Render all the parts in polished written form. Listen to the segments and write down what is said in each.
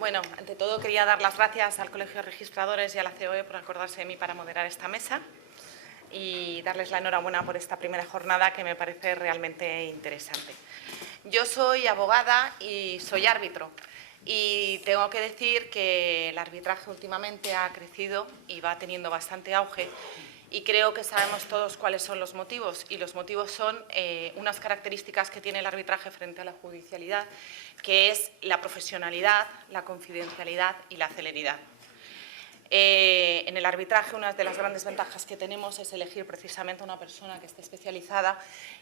Bueno, ante todo quería dar las gracias al Colegio de Registradores y a la COE por acordarse de mí para moderar esta mesa y darles la enhorabuena por esta primera jornada que me parece realmente interesante. Yo soy abogada y soy árbitro y tengo que decir que el arbitraje últimamente ha crecido y va teniendo bastante auge. Y creo que sabemos todos cuáles son los motivos, y los motivos son unas características que tiene el arbitraje frente a la judicialidad, que es la profesionalidad, la confidencialidad y la celeridad. En el arbitraje, una de las grandes ventajas que tenemos es elegir precisamente a una persona que esté especializada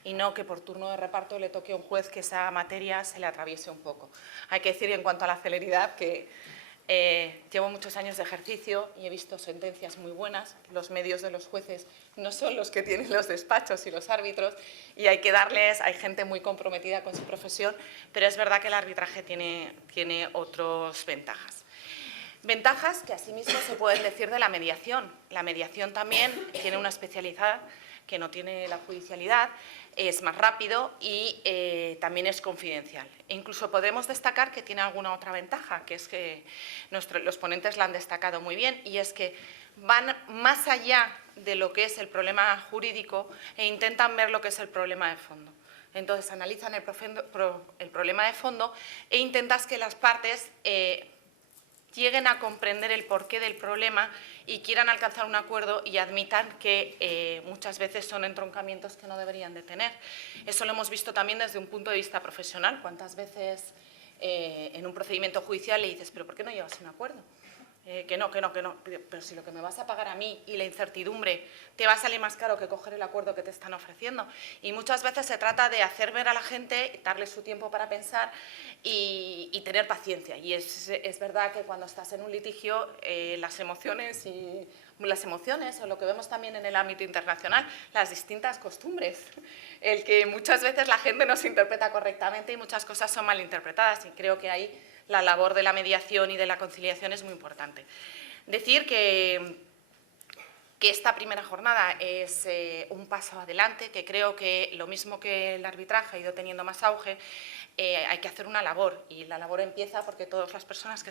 y no que por turno de reparto le toque a un juez que esa materia se le atraviese un poco. Hay que decir en cuanto a la celeridad que llevo muchos años de ejercicio y he visto sentencias muy buenas. Los medios de los jueces no son los que tienen los despachos y los árbitros, y hay gente muy comprometida con su profesión, pero es verdad que el arbitraje tiene otras ventajas. Ventajas que asimismo se pueden decir de la mediación. La mediación también tiene una especialidad que no tiene la judicialidad, es más rápido y también es confidencial. E incluso podemos destacar que tiene alguna otra ventaja, que es que los ponentes la han destacado muy bien, y es que van más allá de lo que es el problema jurídico e intentan ver lo que es el problema de fondo. Entonces analizan el problema de fondo e intentas que las partes lleguen a comprender el porqué del problema y quieran alcanzar un acuerdo y admitan que muchas veces son entroncamientos que no deberían de tener. Eso lo hemos visto también desde un punto de vista profesional. ¿Cuántas veces en un procedimiento judicial le dices, pero ¿por qué no llegas a un acuerdo? Que no, pero si lo que me vas a pagar a mí y la incertidumbre te va a salir más caro que coger el acuerdo que te están ofreciendo. Y muchas veces se trata de hacer ver a la gente, darle su tiempo para pensar y tener paciencia. Y es verdad que cuando estás en un litigio, las emociones o lo que vemos también en el ámbito internacional, las distintas costumbres, el que muchas veces la gente no se interpreta correctamente y muchas cosas son malinterpretadas, y creo que ahí la labor de la mediación y de la conciliación es muy importante. Decir que esta primera jornada es un paso adelante, que creo que lo mismo que el arbitraje ha ido teniendo más auge, hay que hacer una labor, y la labor empieza porque todas las personas que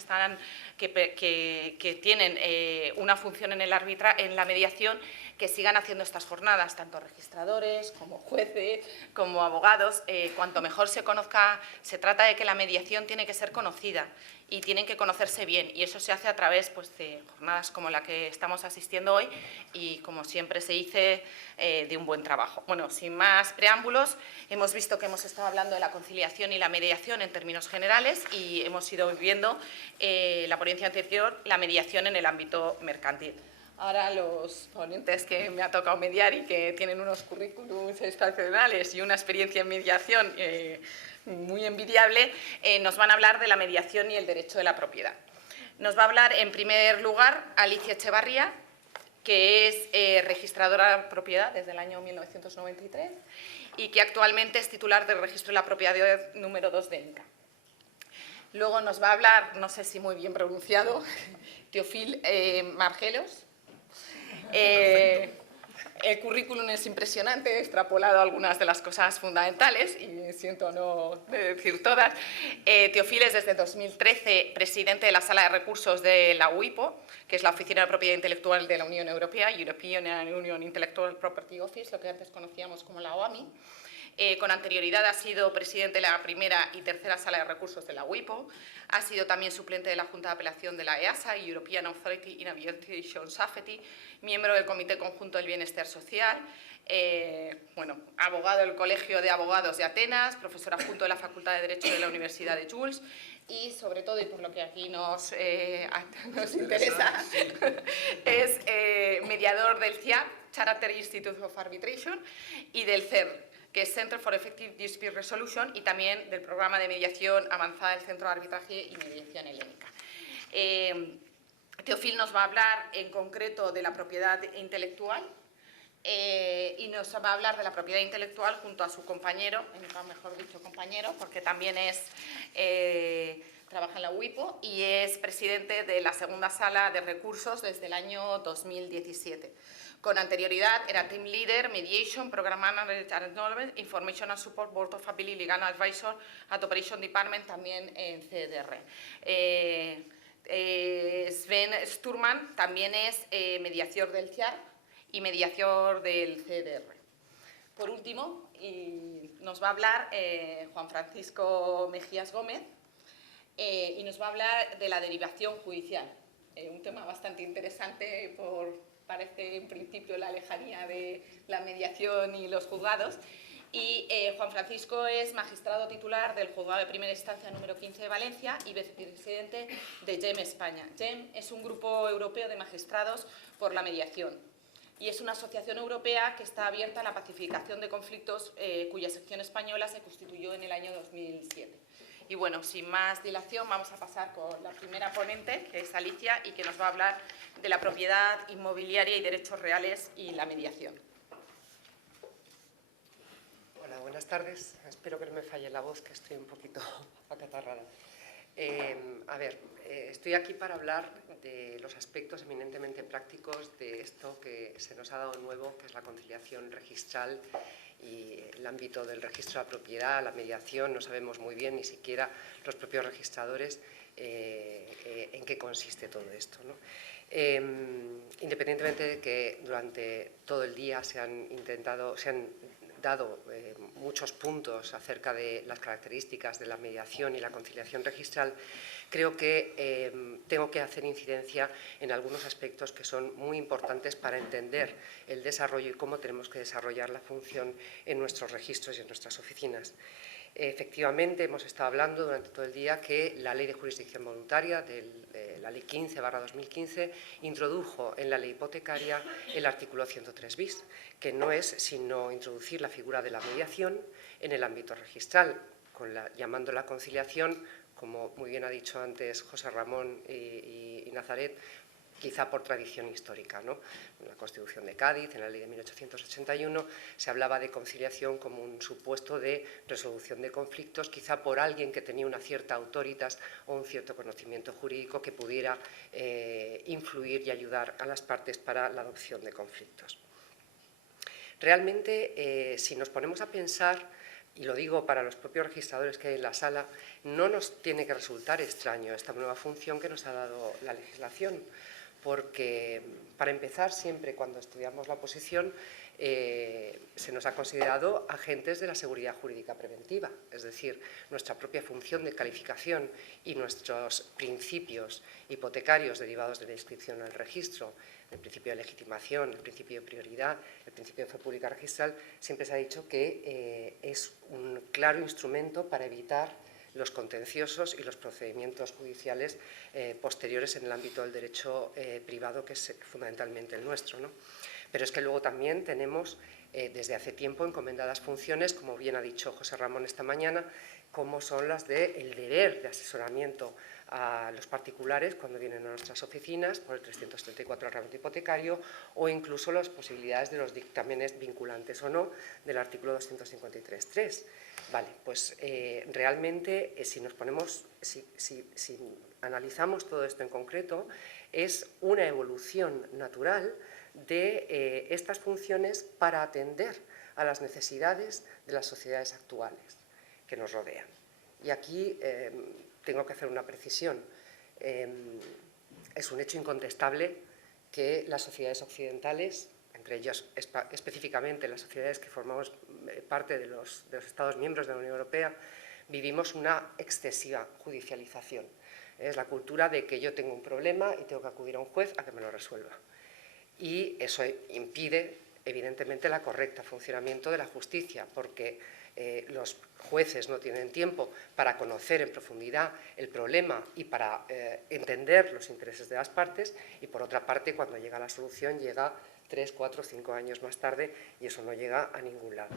tienen una función en la mediación, que sigan haciendo estas jornadas, tanto registradores como jueces, como abogados. Cuanto mejor se conozca, se trata de que la mediación tiene que ser conocida y tienen que conocerse bien, y eso se hace a través de jornadas como la que estamos asistiendo hoy y, como siempre se dice, de un buen trabajo. Bueno, sin más preámbulos, hemos visto que hemos estado hablando de la conciliación y la mediación en términos generales, y hemos ido viendo la ponencia anterior, la mediación en el ámbito mercantil. Ahora los ponentes que me ha tocado mediar y que tienen unos currículums excepcionales y una experiencia en mediación muy envidiable, nos van a hablar de la mediación y el derecho de la propiedad. Nos va a hablar, en primer lugar, Alicia Echevarría, que es registradora de propiedad desde el año 1993 y que actualmente es titular del registro de la propiedad número 2 de INCA. Luego nos va a hablar, no sé si muy bien pronunciado, Teofil Margelos. El currículum es impresionante, he extrapolado algunas de las cosas fundamentales y siento no decir todas. Teofil es desde 2013 presidente de la Sala de Recursos de la UIPO, que es la Oficina de Propiedad Intelectual de la Unión Europea, European Union Intellectual Property Office, lo que antes conocíamos como la OAMI. Con anterioridad ha sido presidente de la primera y tercera Sala de Recursos de la UIPO, ha sido también suplente de la Junta de Apelación de la EASA, European Authority in Aviation Safety, miembro del Comité Conjunto del Bienestar Social, abogado del Colegio de Abogados de Atenas, profesor adjunto de la Facultad de Derecho de la Universidad de Jules y, sobre todo, y por lo que aquí nos interesa, es mediador del CIAP, Charter Institute of Arbitration, y del CER, que es Center for Effective Dispute Resolution, y también del programa de mediación avanzada del Centro de Arbitraje y Mediación Helénica. Teofil nos va a hablar en concreto de la propiedad intelectual y nos va a hablar de la propiedad intelectual junto a su compañero, mejor dicho compañero, porque también trabaja en la UIPO y es presidente de la segunda Sala de Recursos desde el año 2017. Con anterioridad era Team Leader, Mediation, Program Manager and Knowledge, Information and Support, Board of Appeal y Legal Advisor at Operation Department, también en CDR. Sturman también es mediador del CIAR y mediador del CDR. Por último, nos va a hablar Juan Francisco Mejías Gómez y nos va a hablar de la derivación judicial. Un tema bastante interesante parece en principio la lejanía de la mediación y los juzgados. Y Juan Francisco es magistrado titular del Juzgado de Primera Instancia número 15 de Valencia y vicepresidente de GEM España. GEM es un grupo europeo de magistrados por la mediación y es una asociación europea que está abierta a la pacificación de conflictos cuya sección española se constituyó en el año 2007. Y bueno, sin más dilación, vamos a pasar con la primera ponente, que es Alicia, y que nos va a hablar de la propiedad inmobiliaria y derechos reales y la mediación. Hola, buenas tardes. Espero que no me falle la voz, que estoy un poquito acatarrada. Estoy aquí para hablar de los aspectos eminentemente prácticos de esto que se nos ha dado nuevo, que es la conciliación registral y el ámbito del registro de la propiedad, la mediación. No sabemos muy bien, ni siquiera los propios registradores, en qué consiste todo esto, ¿no? Independientemente de que durante todo el día se han dado muchos puntos acerca de las características de la mediación y la conciliación registral, creo que tengo que hacer incidencia en algunos aspectos que son muy importantes para entender el desarrollo y cómo tenemos que desarrollar la función en nuestros registros y en nuestras oficinas. Efectivamente, hemos estado hablando durante todo el día que la Ley de Jurisdicción Voluntaria, la Ley 15/2015, introdujo en la Ley Hipotecaria el artículo 103 bis, que no es sino introducir la figura de la mediación en el ámbito registral, llamando la conciliación, como muy bien ha dicho antes José Ramón y Nazaret, quizá por tradición histórica, ¿no? En la Constitución de Cádiz, en la Ley de 1881, se hablaba de conciliación como un supuesto de resolución de conflictos, quizá por alguien que tenía una cierta autoritas o un cierto conocimiento jurídico que pudiera influir y ayudar a las partes para la adopción de conflictos. Realmente, si nos ponemos a pensar, y lo digo para los propios registradores que hay en la sala, no nos tiene que resultar extraño esta nueva función que nos ha dado la legislación, porque, para empezar, siempre cuando estudiamos la oposición se nos ha considerado agentes de la seguridad jurídica preventiva, es decir, nuestra propia función de calificación y nuestros principios hipotecarios derivados de la inscripción al registro, el principio de legitimación, el principio de prioridad, el principio de fe pública registral, siempre se ha dicho que es un claro instrumento para evitar los contenciosos y los procedimientos judiciales posteriores en el ámbito del derecho privado, que es fundamentalmente el nuestro, ¿no? Pero es que luego también tenemos desde hace tiempo encomendadas funciones, como bien ha dicho José Ramón esta mañana, como son las del deber de asesoramiento a los particulares cuando vienen a nuestras oficinas por el 334 del reglamento hipotecario, o incluso las posibilidades de los dictámenes vinculantes o no del artículo 253.3. Vale, pues realmente si analizamos todo esto en concreto, es una evolución natural de estas funciones para atender a las necesidades de las sociedades actuales que nos rodean. Y aquí tengo que hacer una precisión. Es un hecho incontestable que las sociedades occidentales, entre ellas específicamente las sociedades que formamos parte de los Estados miembros de la Unión Europea, vivimos una excesiva judicialización. Es la cultura de que yo tengo un problema y tengo que acudir a un juez a que me lo resuelva. Y eso impide, evidentemente, el correcto funcionamiento de la justicia, porque los jueces no tienen tiempo para conocer en profundidad el problema y para entender los intereses de las partes, y por otra parte, cuando llega la solución, llega 3, 4, 5 años más tarde, y eso no llega a ningún lado.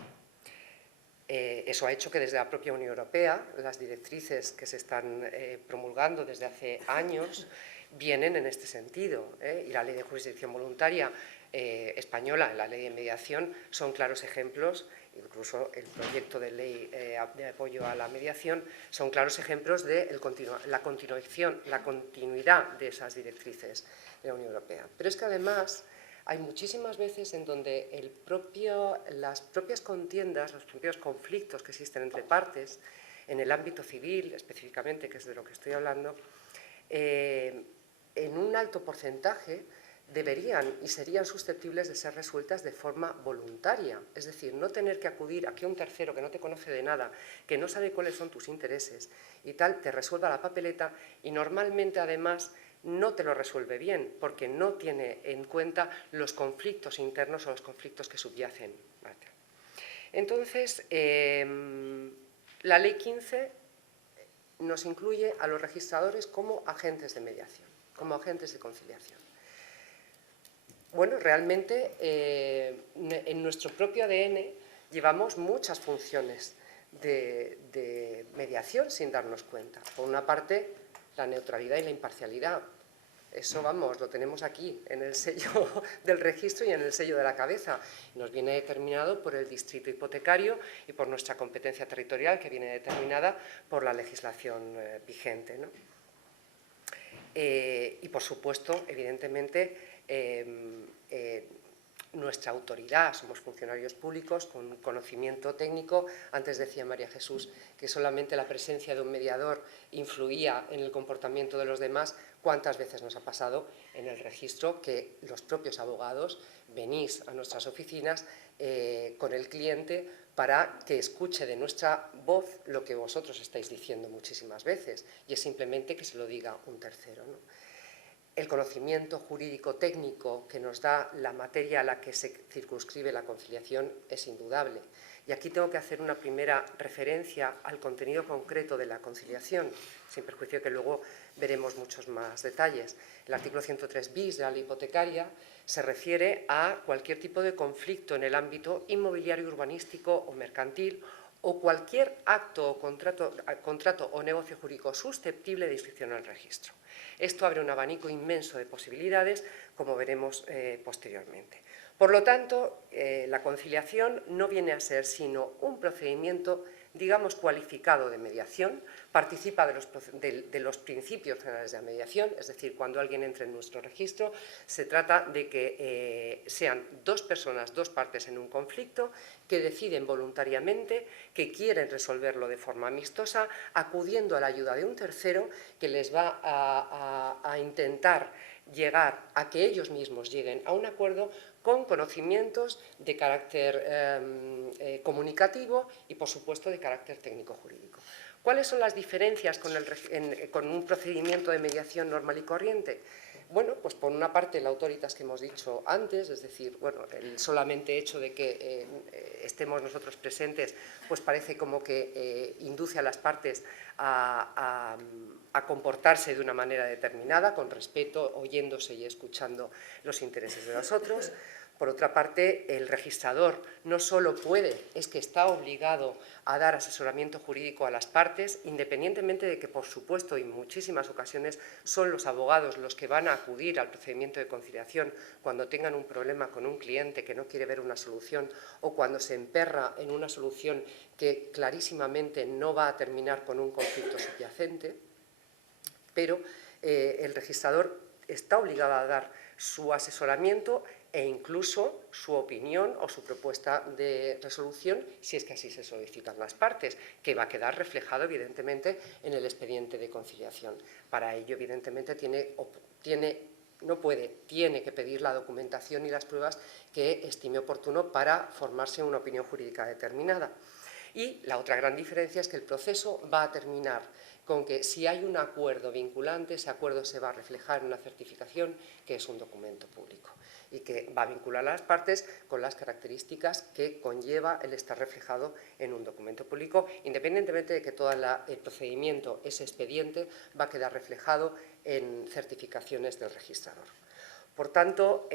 Eso ha hecho que desde la propia Unión Europea las directrices que se están promulgando desde hace años vienen en este sentido, y la Ley de Jurisdicción Voluntaria española, la Ley de Mediación, son claros ejemplos, incluso el proyecto de ley de apoyo a la mediación, son claros ejemplos de la continuidad de esas directrices de la Unión Europea. Pero es que además hay muchísimas veces en donde las propias contiendas, los propios conflictos que existen entre partes, en el ámbito civil específicamente, que es de lo que estoy hablando, en un alto porcentaje deberían y serían susceptibles de ser resueltas de forma voluntaria, es decir, no tener que acudir a que un tercero que no te conoce de nada, que no sabe cuáles son tus intereses y tal, te resuelva la papeleta y normalmente además no te lo resuelve bien porque no tiene en cuenta los conflictos internos o los conflictos que subyacen. Entonces, la Ley 15 nos incluye a los registradores como agentes de mediación, como agentes de conciliación. Bueno, realmente en nuestro propio ADN llevamos muchas funciones de mediación sin darnos cuenta. Por una parte, la neutralidad y la imparcialidad. Eso, vamos, lo tenemos aquí, en el sello del registro y en el sello de la cabeza. Nos viene determinado por el distrito hipotecario y por nuestra competencia territorial, que viene determinada por la legislación vigente, ¿no? Y, por supuesto, evidentemente, nuestra autoridad, somos funcionarios públicos con conocimiento técnico. Antes decía María Jesús que solamente la presencia de un mediador influía en el comportamiento de los demás. ¿Cuántas veces nos ha pasado en el registro que los propios abogados venís a nuestras oficinas con el cliente para que escuche de nuestra voz lo que vosotros estáis diciendo muchísimas veces, y es simplemente que se lo diga un tercero, ¿no? El conocimiento jurídico técnico que nos da la materia a la que se circunscribe la conciliación es indudable. Y aquí tengo que hacer una primera referencia al contenido concreto de la conciliación, sin perjuicio que luego veremos muchos más detalles. El artículo 103 bis de la ley hipotecaria se refiere a cualquier tipo de conflicto en el ámbito inmobiliario, urbanístico o mercantil, o cualquier acto o contrato o negocio jurídico susceptible de inscripción al registro. Esto abre un abanico inmenso de posibilidades, como veremos posteriormente. Por lo tanto, la conciliación no viene a ser sino un procedimiento, digamos, cualificado de mediación, participa de los principios generales de la mediación, es decir, cuando alguien entre en nuestro registro, se trata de que sean dos personas, dos partes en un conflicto, que deciden voluntariamente que quieren resolverlo de forma amistosa, acudiendo a la ayuda de un tercero que les va a intentar llegar a que ellos mismos lleguen a un acuerdo con conocimientos de carácter comunicativo y, por supuesto, de carácter técnico-jurídico. ¿Cuáles son las diferencias con un procedimiento de mediación normal y corriente? Bueno, pues por una parte el autoritas que hemos dicho antes, es decir, bueno, el solamente hecho de que estemos nosotros presentes, pues parece como que induce a las partes a comportarse de una manera determinada, con respeto, oyéndose y escuchando los intereses de los otros. Por otra parte, el registrador no solo puede, es que está obligado a dar asesoramiento jurídico a las partes, independientemente de que, por supuesto, en muchísimas ocasiones son los abogados los que van a acudir al procedimiento de conciliación cuando tengan un problema con un cliente que no quiere ver una solución o cuando se emperra en una solución que clarísimamente no va a terminar con un conflicto subyacente, pero el registrador está obligado a dar su asesoramiento e incluso su opinión o su propuesta de resolución, si es que así se solicitan las partes, que va a quedar reflejado, evidentemente, en el expediente de conciliación. Para ello, evidentemente, tiene que pedir la documentación y las pruebas que estime oportuno para formarse una opinión jurídica determinada. Y la otra gran diferencia es que el proceso va a terminar con que, si hay un acuerdo vinculante, ese acuerdo se va a reflejar en una certificación que es un documento público y que va a vincular a las partes con las características que conlleva el estar reflejado en un documento público, independientemente de que todo el procedimiento, ese expediente, va a quedar reflejado en certificaciones del registrador. Por tanto,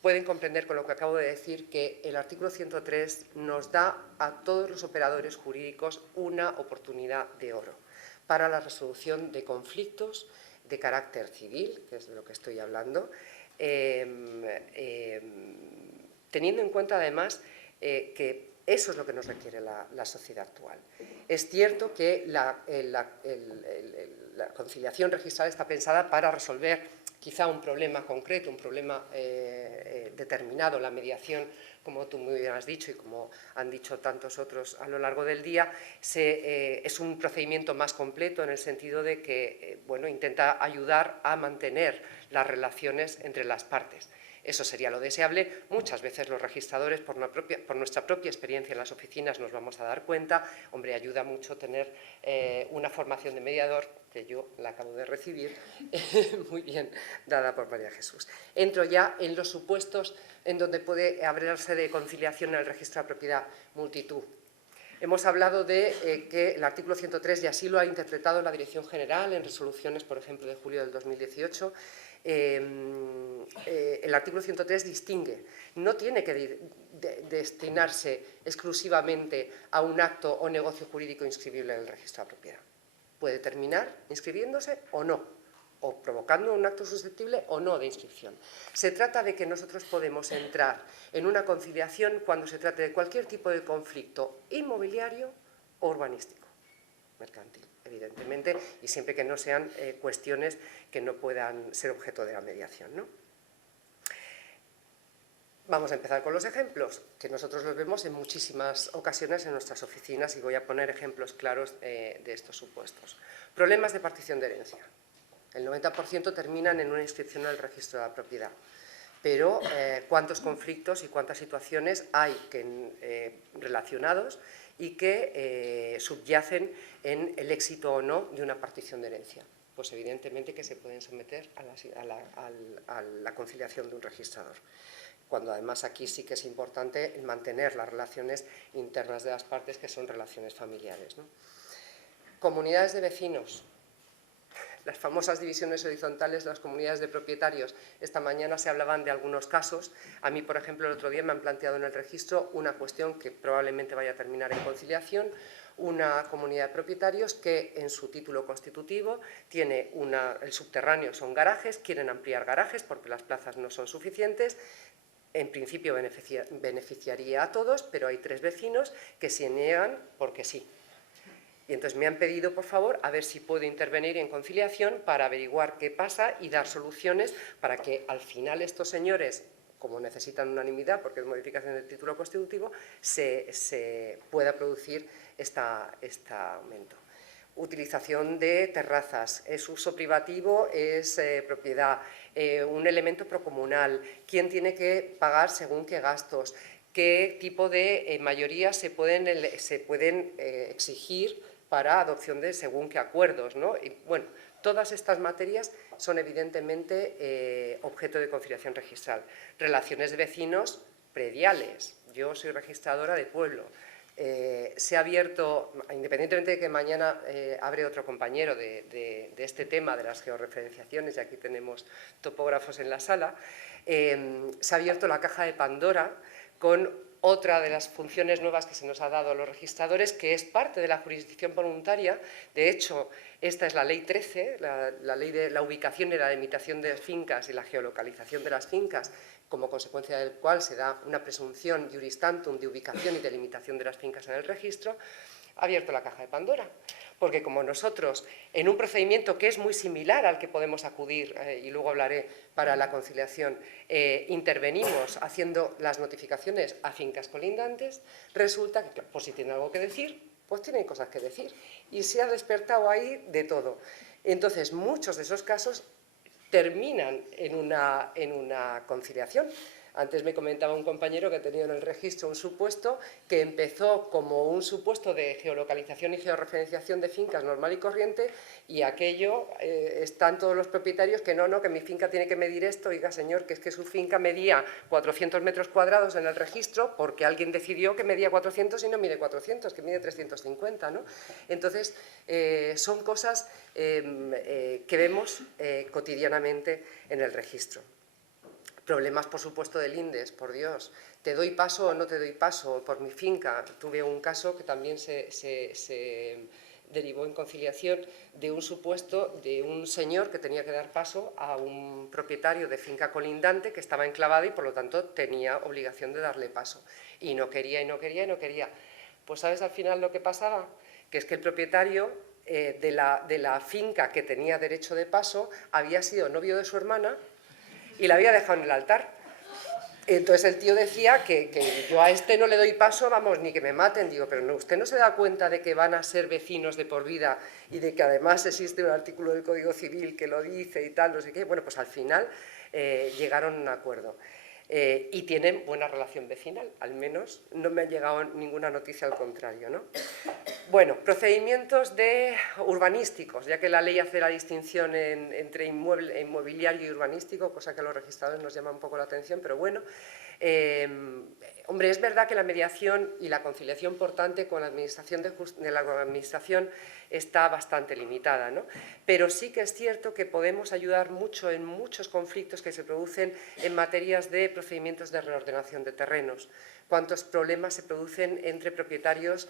pueden comprender con lo que acabo de decir que el artículo 103 nos da a todos los operadores jurídicos una oportunidad de oro para la resolución de conflictos de carácter civil, que es de lo que estoy hablando, teniendo en cuenta además que eso es lo que nos requiere la sociedad actual. Es cierto que la conciliación registral está pensada para resolver quizá un problema concreto, un problema determinado, la mediación, como tú muy bien has dicho y como han dicho tantos otros a lo largo del día, es un procedimiento más completo en el sentido de que bueno, intenta ayudar a mantener las relaciones entre las partes. Eso sería lo deseable. Muchas veces los registradores, por nuestra propia experiencia en las oficinas, nos vamos a dar cuenta, hombre, ayuda mucho tener una formación de mediador, que yo la acabo de recibir, muy bien dada por María Jesús. Entro ya en los supuestos en donde puede hablarse de conciliación en el registro de propiedad multitud. Hemos hablado de que el artículo 103, y así lo ha interpretado la Dirección General en resoluciones, por ejemplo, de julio del 2018, el artículo 103 distingue, no tiene que destinarse exclusivamente a un acto o negocio jurídico inscribible en el registro de propiedad. Puede terminar inscribiéndose o no, o provocando un acto susceptible o no de inscripción. Se trata de que nosotros podemos entrar en una conciliación cuando se trate de cualquier tipo de conflicto inmobiliario o urbanístico, mercantil, evidentemente, y siempre que no sean cuestiones que no puedan ser objeto de la mediación, ¿no? Vamos a empezar con los ejemplos, que nosotros los vemos en muchísimas ocasiones en nuestras oficinas y voy a poner ejemplos claros de estos supuestos. Problemas de partición de herencia. El 90% terminan en una inscripción al registro de la propiedad. Pero cuántos conflictos y cuántas situaciones hay relacionados y que subyacen en el éxito o no de una partición de herencia. Pues evidentemente que se pueden someter a la conciliación de un registrador. Cuando además aquí sí que es importante mantener las relaciones internas de las partes, que son relaciones familiares, ¿no? Comunidades de vecinos. Las famosas divisiones horizontales de las comunidades de propietarios. Esta mañana se hablaban de algunos casos. A mí, por ejemplo, el otro día me han planteado en el registro una cuestión que probablemente vaya a terminar en conciliación. Una comunidad de propietarios que en su título constitutivo tiene el subterráneo son garajes, quieren ampliar garajes porque las plazas no son suficientes. En principio beneficiaría a todos, pero hay 3 vecinos que se niegan porque sí. Y entonces me han pedido, por favor, a ver si puedo intervenir en conciliación para averiguar qué pasa y dar soluciones para que al final estos señores, como necesitan unanimidad porque es modificación del título constitutivo, se pueda producir este aumento. Utilización de terrazas, es uso privativo, es propiedad, un elemento procomunal, quién tiene que pagar según qué gastos, qué tipo de mayorías se pueden exigir para adopción de según qué acuerdos, ¿no? Y, bueno, todas estas materias son evidentemente objeto de conciliación registral. Relaciones de vecinos prediales. Yo soy registradora de pueblo. Se ha abierto, independientemente de que mañana abre otro compañero de este tema de las georreferenciaciones, y aquí tenemos topógrafos en la sala, se ha abierto la caja de Pandora con otra de las funciones nuevas que se nos ha dado a los registradores, que es parte de la jurisdicción voluntaria. De hecho, esta es la Ley 13, la ley de la ubicación y la delimitación de fincas y la geolocalización de las fincas, como consecuencia del cual se da una presunción juris tantum de ubicación y delimitación de las fincas en el registro. Ha abierto la caja de Pandora, porque como nosotros, en un procedimiento que es muy similar al que podemos acudir, y luego hablaré para la conciliación, intervenimos haciendo las notificaciones a fincas colindantes, resulta que, por si tienen algo que decir, pues tienen cosas que decir, y se ha despertado ahí de todo. Entonces, muchos de esos casos terminan en una conciliación. Antes me comentaba un compañero que ha tenido en el registro un supuesto que empezó como un supuesto de geolocalización y georreferenciación de fincas normal y corriente, y aquello están todos los propietarios que no, que mi finca tiene que medir esto. Oiga, señor, que es que su finca medía 400 metros cuadrados en el registro porque alguien decidió que medía 400 y no mide 400, que mide 350, ¿no? Entonces, son cosas que vemos cotidianamente en el registro. Problemas, por supuesto, del INDES, por Dios. ¿Te doy paso o no te doy paso por mi finca? Tuve un caso que también se derivó en conciliación de un supuesto de un señor que tenía que dar paso a un propietario de finca colindante que estaba enclavado y, por lo tanto, tenía obligación de darle paso. Y no quería, y no quería, y no quería. Pues, ¿sabes al final lo que pasaba? Que es que el propietario de la finca que tenía derecho de paso había sido novio de su hermana y la había dejado en el altar. Entonces el tío decía que yo a este no le doy paso, vamos, ni que me maten. Digo, pero no, ¿usted no se da cuenta de que van a ser vecinos de por vida y de que además existe un artículo del Código Civil que lo dice y tal, no sé qué? Bueno, pues al final llegaron a un acuerdo. Y tienen buena relación vecinal, al menos no me ha llegado ninguna noticia al contrario, ¿no? Bueno, procedimientos urbanísticos, ya que la ley hace la distinción entre inmobiliario y urbanístico, cosa que a los registradores nos llama un poco la atención, pero bueno. Hombre, es verdad que la mediación y la conciliación, por tanto, con la administración de la administración está bastante limitada, ¿no? Pero sí que es cierto que podemos ayudar mucho en muchos conflictos que se producen en materias de procedimientos de reordenación de terrenos. Cuántos problemas se producen entre propietarios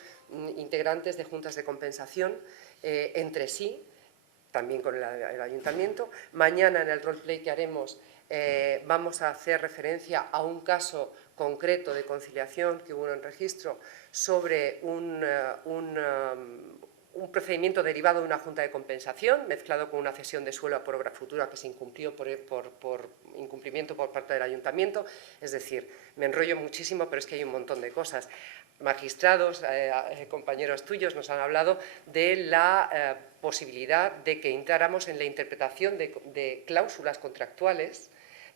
integrantes de juntas de compensación entre sí, también con el ayuntamiento. Mañana en el roleplay que haremos vamos a hacer referencia a un caso concreto de conciliación que hubo en registro sobre un procedimiento derivado de una junta de compensación mezclado con una cesión de suelo por obra futura que se incumplió por incumplimiento por parte del ayuntamiento. Es decir, me enrollo muchísimo, pero es que hay un montón de cosas. Magistrados, compañeros tuyos nos han hablado de la posibilidad de que entráramos en la interpretación de cláusulas contractuales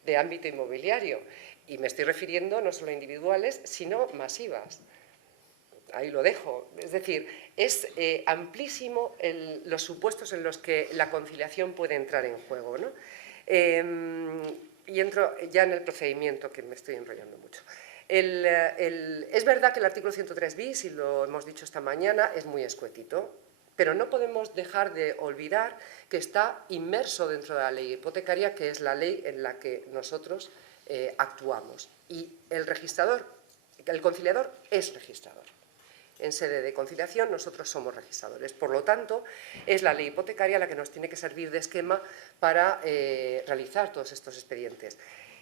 de ámbito inmobiliario, y me estoy refiriendo no solo a individuales, sino masivas. Ahí lo dejo. Es decir, es amplísimo los supuestos en los que la conciliación puede entrar en juego, ¿no? Y entro ya en el procedimiento, que me estoy enrollando mucho. Es verdad que el artículo 103 bis, y lo hemos dicho esta mañana, es muy escuetito, pero no podemos dejar de olvidar que está inmerso dentro de la ley hipotecaria, que es la ley en la que nosotros actuamos. Y el conciliador es registrador. En sede de conciliación nosotros somos registradores. Por lo tanto, es la ley hipotecaria la que nos tiene que servir de esquema para realizar todos estos expedientes.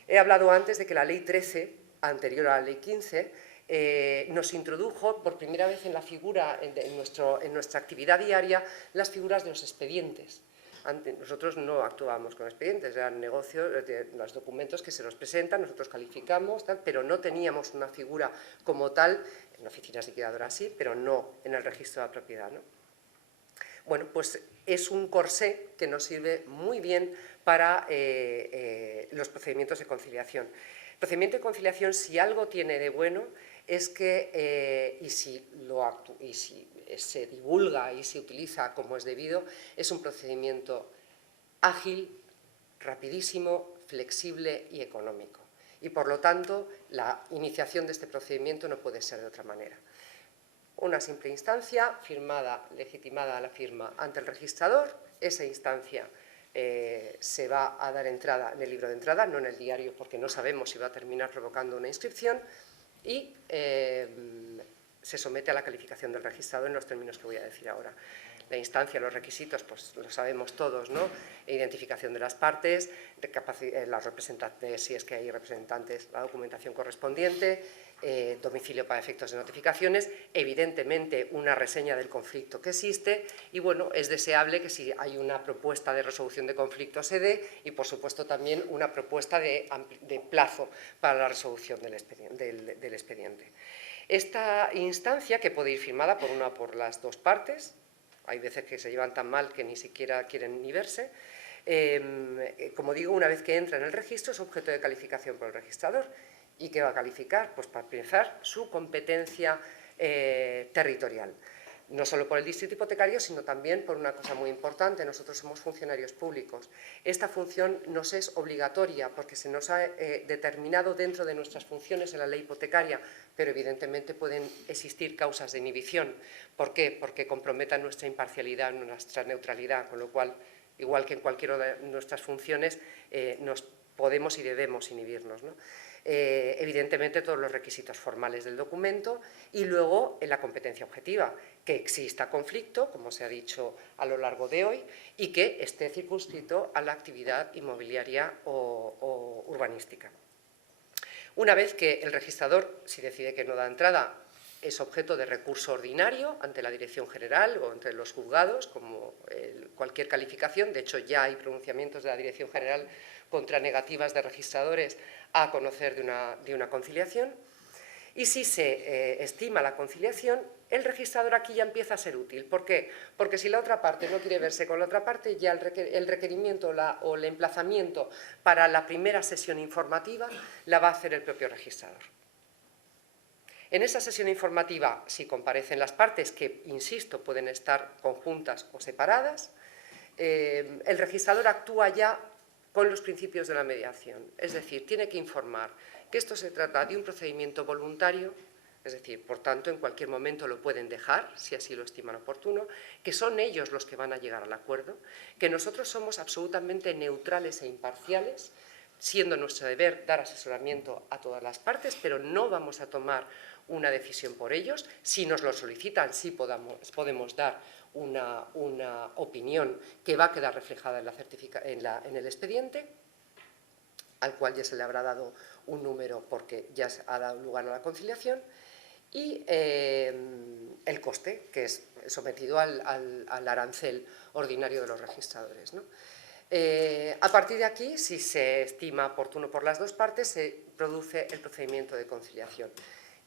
He hablado antes de que la ley 13, anterior a la ley 15, nos introdujo por primera vez en la figura, en nuestra actividad diaria, las figuras de los expedientes. Antes, nosotros no actuábamos con expedientes, eran negocios, los documentos que se nos presentan, nosotros calificamos, tal, pero no teníamos una figura como tal, en oficinas liquidadoras sí, pero no en el registro de la propiedad, ¿no? Bueno, pues es un corsé que nos sirve muy bien para los procedimientos de conciliación. El procedimiento de conciliación, si algo tiene de bueno, es que, y si se divulga y se utiliza como es debido, es un procedimiento ágil, rapidísimo, flexible y económico. Y por lo tanto, la iniciación de este procedimiento no puede ser de otra manera. Una simple instancia, firmada, legitimada a la firma ante el registrador, esa instancia se va a dar entrada en el libro de entrada, no en el diario, porque no sabemos si va a terminar provocando una inscripción, y se somete a la calificación del registrador en los términos que voy a decir ahora. La instancia, los requisitos, pues lo sabemos todos, ¿no? Identificación de las partes, las representantes, si es que hay representantes, la documentación correspondiente, domicilio para efectos de notificaciones, evidentemente una reseña del conflicto que existe, y bueno, es deseable que si hay una propuesta de resolución de conflicto se dé, y por supuesto también una propuesta de plazo para la resolución del expediente. Esta instancia, que puede ir firmada por una o por las dos partes, hay veces que se llevan tan mal que ni siquiera quieren ni verse, como digo, una vez que entra en el registro es objeto de calificación por el registrador. ¿Y qué va a calificar? Pues para empezar su competencia territorial. No solo por el distrito hipotecario, sino también por una cosa muy importante: nosotros somos funcionarios públicos. Esta función nos es obligatoria porque se nos ha determinado dentro de nuestras funciones en la ley hipotecaria, pero evidentemente pueden existir causas de inhibición. ¿Por qué? Porque comprometan nuestra imparcialidad, nuestra neutralidad, con lo cual, igual que en cualquiera de nuestras funciones, nos podemos y debemos inhibirnos, ¿no? Evidentemente todos los requisitos formales del documento, y luego en la competencia objetiva, que exista conflicto, como se ha dicho a lo largo de hoy, y que esté circunscrito a la actividad inmobiliaria o urbanística. Una vez que el registrador, si decide que no da entrada, es objeto de recurso ordinario ante la Dirección General o entre los juzgados, como cualquier calificación. De hecho, ya hay pronunciamientos de la Dirección General contra negativas de registradores a conocer de una conciliación. Y si se estima la conciliación, el registrador aquí ya empieza a ser útil. ¿Por qué? Porque si la otra parte no quiere verse con la otra parte, ya el requerimiento o el emplazamiento para la primera sesión informativa la va a hacer el propio registrador. En esa sesión informativa, si comparecen las partes, que, insisto, pueden estar conjuntas o separadas, el registrador actúa ya con los principios de la mediación. Es decir, tiene que informar que esto se trata de un procedimiento voluntario, es decir, por tanto, en cualquier momento lo pueden dejar, si así lo estiman oportuno, que son ellos los que van a llegar al acuerdo, que nosotros somos absolutamente neutrales e imparciales, siendo nuestro deber dar asesoramiento a todas las partes, pero no vamos a tomar una decisión por ellos. Si nos lo solicitan, sí podemos dar una opinión que va a quedar reflejada en el expediente, al cual ya se le habrá dado un número porque ya ha dado lugar a la conciliación, y el coste, que es sometido al arancel ordinario de los registradores, ¿no? A partir de aquí, si se estima oportuno por las dos partes, se produce el procedimiento de conciliación.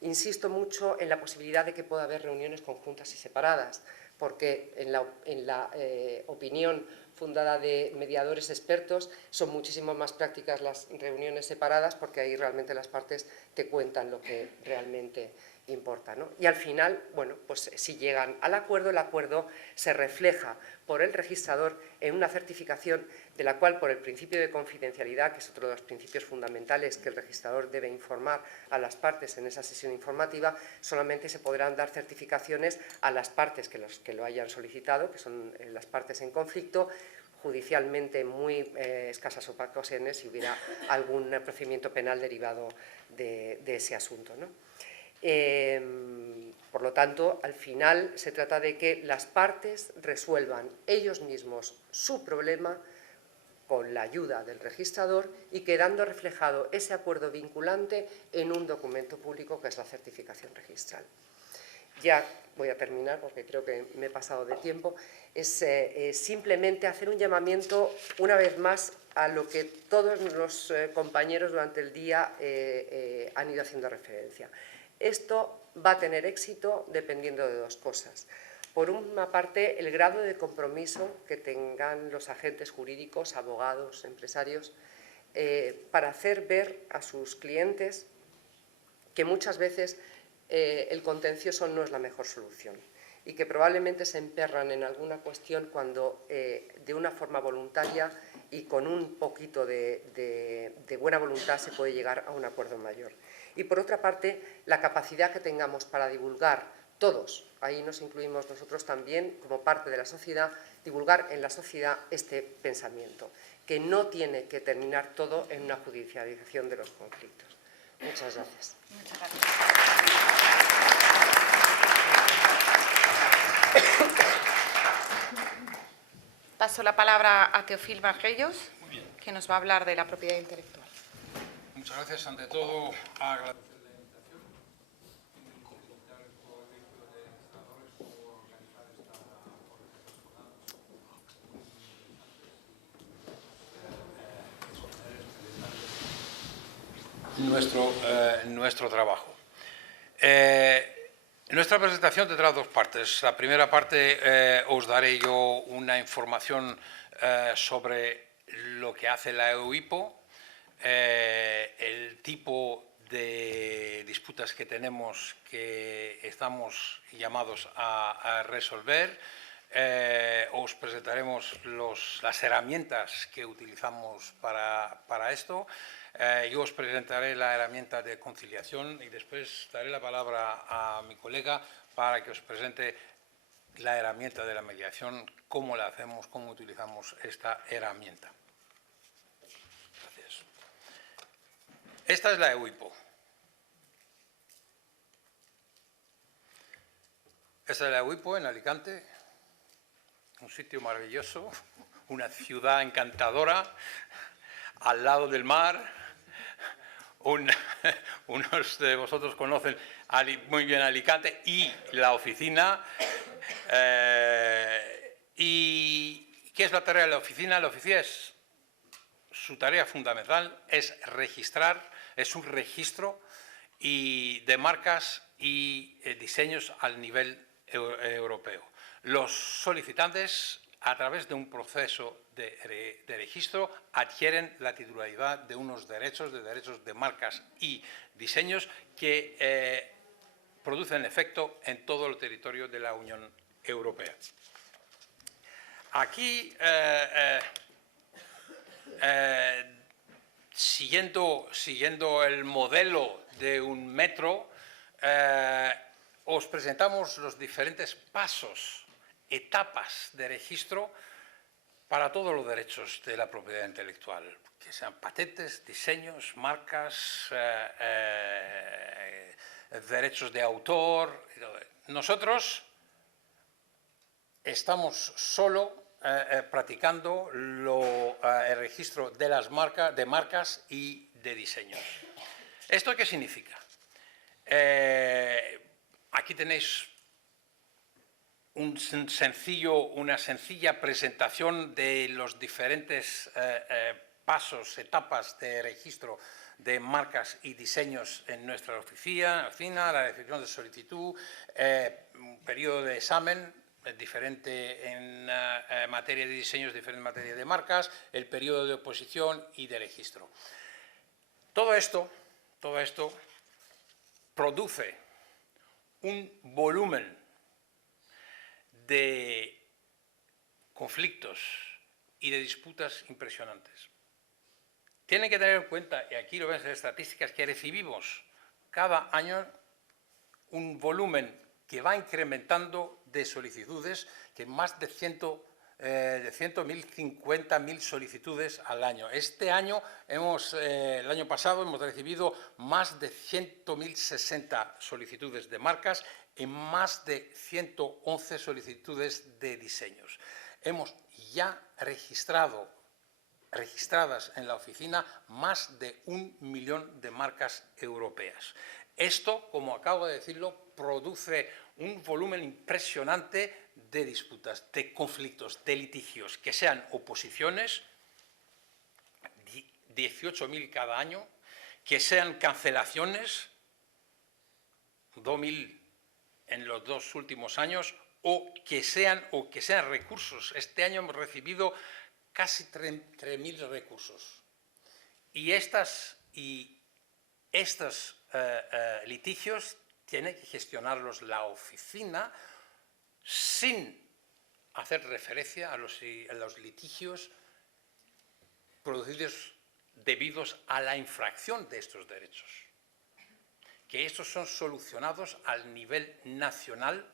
Insisto mucho en la posibilidad de que pueda haber reuniones conjuntas y separadas, porque en la opinión fundada de mediadores expertos son muchísimo más prácticas las reuniones separadas, porque ahí realmente las partes te cuentan lo que realmente importa, ¿no? Y al final, bueno, pues si llegan al acuerdo, el acuerdo se refleja por el registrador en una certificación de la cual, por el principio de confidencialidad, que es otro de los principios fundamentales que el registrador debe informar a las partes en esa sesión informativa, solamente se podrán dar certificaciones a las partes que lo hayan solicitado, que son las partes en conflicto, judicialmente muy escasas ocasiones si hubiera algún procedimiento penal derivado de ese asunto, ¿no? Por lo tanto, al final se trata de que las partes resuelvan ellos mismos su problema con la ayuda del registrador y quedando reflejado ese acuerdo vinculante en un documento público que es la certificación registral. Ya voy a terminar porque creo que me he pasado de tiempo. Es simplemente hacer un llamamiento una vez más a lo que todos los compañeros durante el día han ido haciendo referencia. Esto va a tener éxito dependiendo de dos cosas. Por una parte, el grado de compromiso que tengan los agentes jurídicos, abogados, empresarios, para hacer ver a sus clientes que muchas veces el contencioso no es la mejor solución y que probablemente se emperran en alguna cuestión cuando de una forma voluntaria y con un poquito de buena voluntad se puede llegar a un acuerdo mayor. Y por otra parte, la capacidad que tengamos para divulgar todos, ahí nos incluimos nosotros también como parte de la sociedad, divulgar en la sociedad este pensamiento, que no tiene que terminar todo en una judicialización de los conflictos. Muchas gracias. Muchas gracias. Paso la palabra a Teofil Bargellos, que nos va a hablar de la propiedad intelectual. Muchas gracias. Ante todo, agradecer la invitación y felicitar al Colegio de Registradores por organizar esta jornada. Nuestro trabajo. Nuestra presentación tendrá dos partes. La primera parte os daré yo una información sobre lo que hace la EUIPO, el tipo de disputas que tenemos que estamos llamados a resolver. Os presentaremos las herramientas que utilizamos para esto. Yo os presentaré la herramienta de conciliación y después daré la palabra a mi colega para que os presente la herramienta de la mediación, cómo la hacemos, cómo utilizamos esta herramienta. Gracias. Esta es la EUIPO. Esta es la EUIPO en Alicante, un sitio maravilloso, una ciudad encantadora, al lado del mar. Unos de vosotros conocen muy bien Alicante y la oficina. ¿Y qué es la tarea de la oficina? La oficina es, su tarea fundamental es registrar, es un registro de marcas y diseños al nivel europeo. Los solicitantes, a través de un proceso de registro, adquieren la titularidad de unos derechos de marcas y diseños que producen efecto en todo el territorio de la Unión Europea. Aquí, siguiendo el modelo de un metro, os presentamos los diferentes pasos, etapas de registro para todos los derechos de la propiedad intelectual, que sean patentes, diseños, marcas, derechos de autor. Nosotros estamos solo practicando el registro de las marcas y de diseños. ¿Esto qué significa? Aquí tenéis una sencilla presentación de los diferentes pasos, etapas de registro de marcas y diseños en nuestra oficina, la recepción de solicitud, un periodo de examen diferente en materia de diseños, diferente en materia de marcas, el periodo de oposición y de registro. Todo esto produce un volumen de conflictos y de disputas impresionantes. Tienen que tener en cuenta, y aquí lo ven en las estadísticas, que recibimos cada año un volumen que va incrementando de solicitudes, que más de 150.000 solicitudes al año. Este año, el año pasado, hemos recibido más de 100.060 solicitudes de marcas y más de 111 solicitudes de diseños. Hemos ya registradas en la oficina más de 1 millón de marcas europeas. Esto, como acabo de decirlo, produce un volumen impresionante de disputas, de conflictos, de litigios, que sean oposiciones, 18.000 cada año, que sean cancelaciones, 2.000 en los 2 últimos años, o que sean recursos. Este año hemos recibido casi 3.000 recursos. Y estos litigios tiene que gestionarlos la oficina sin hacer referencia a los litigios producidos debidos a la infracción de estos derechos, que estos son solucionados al nivel nacional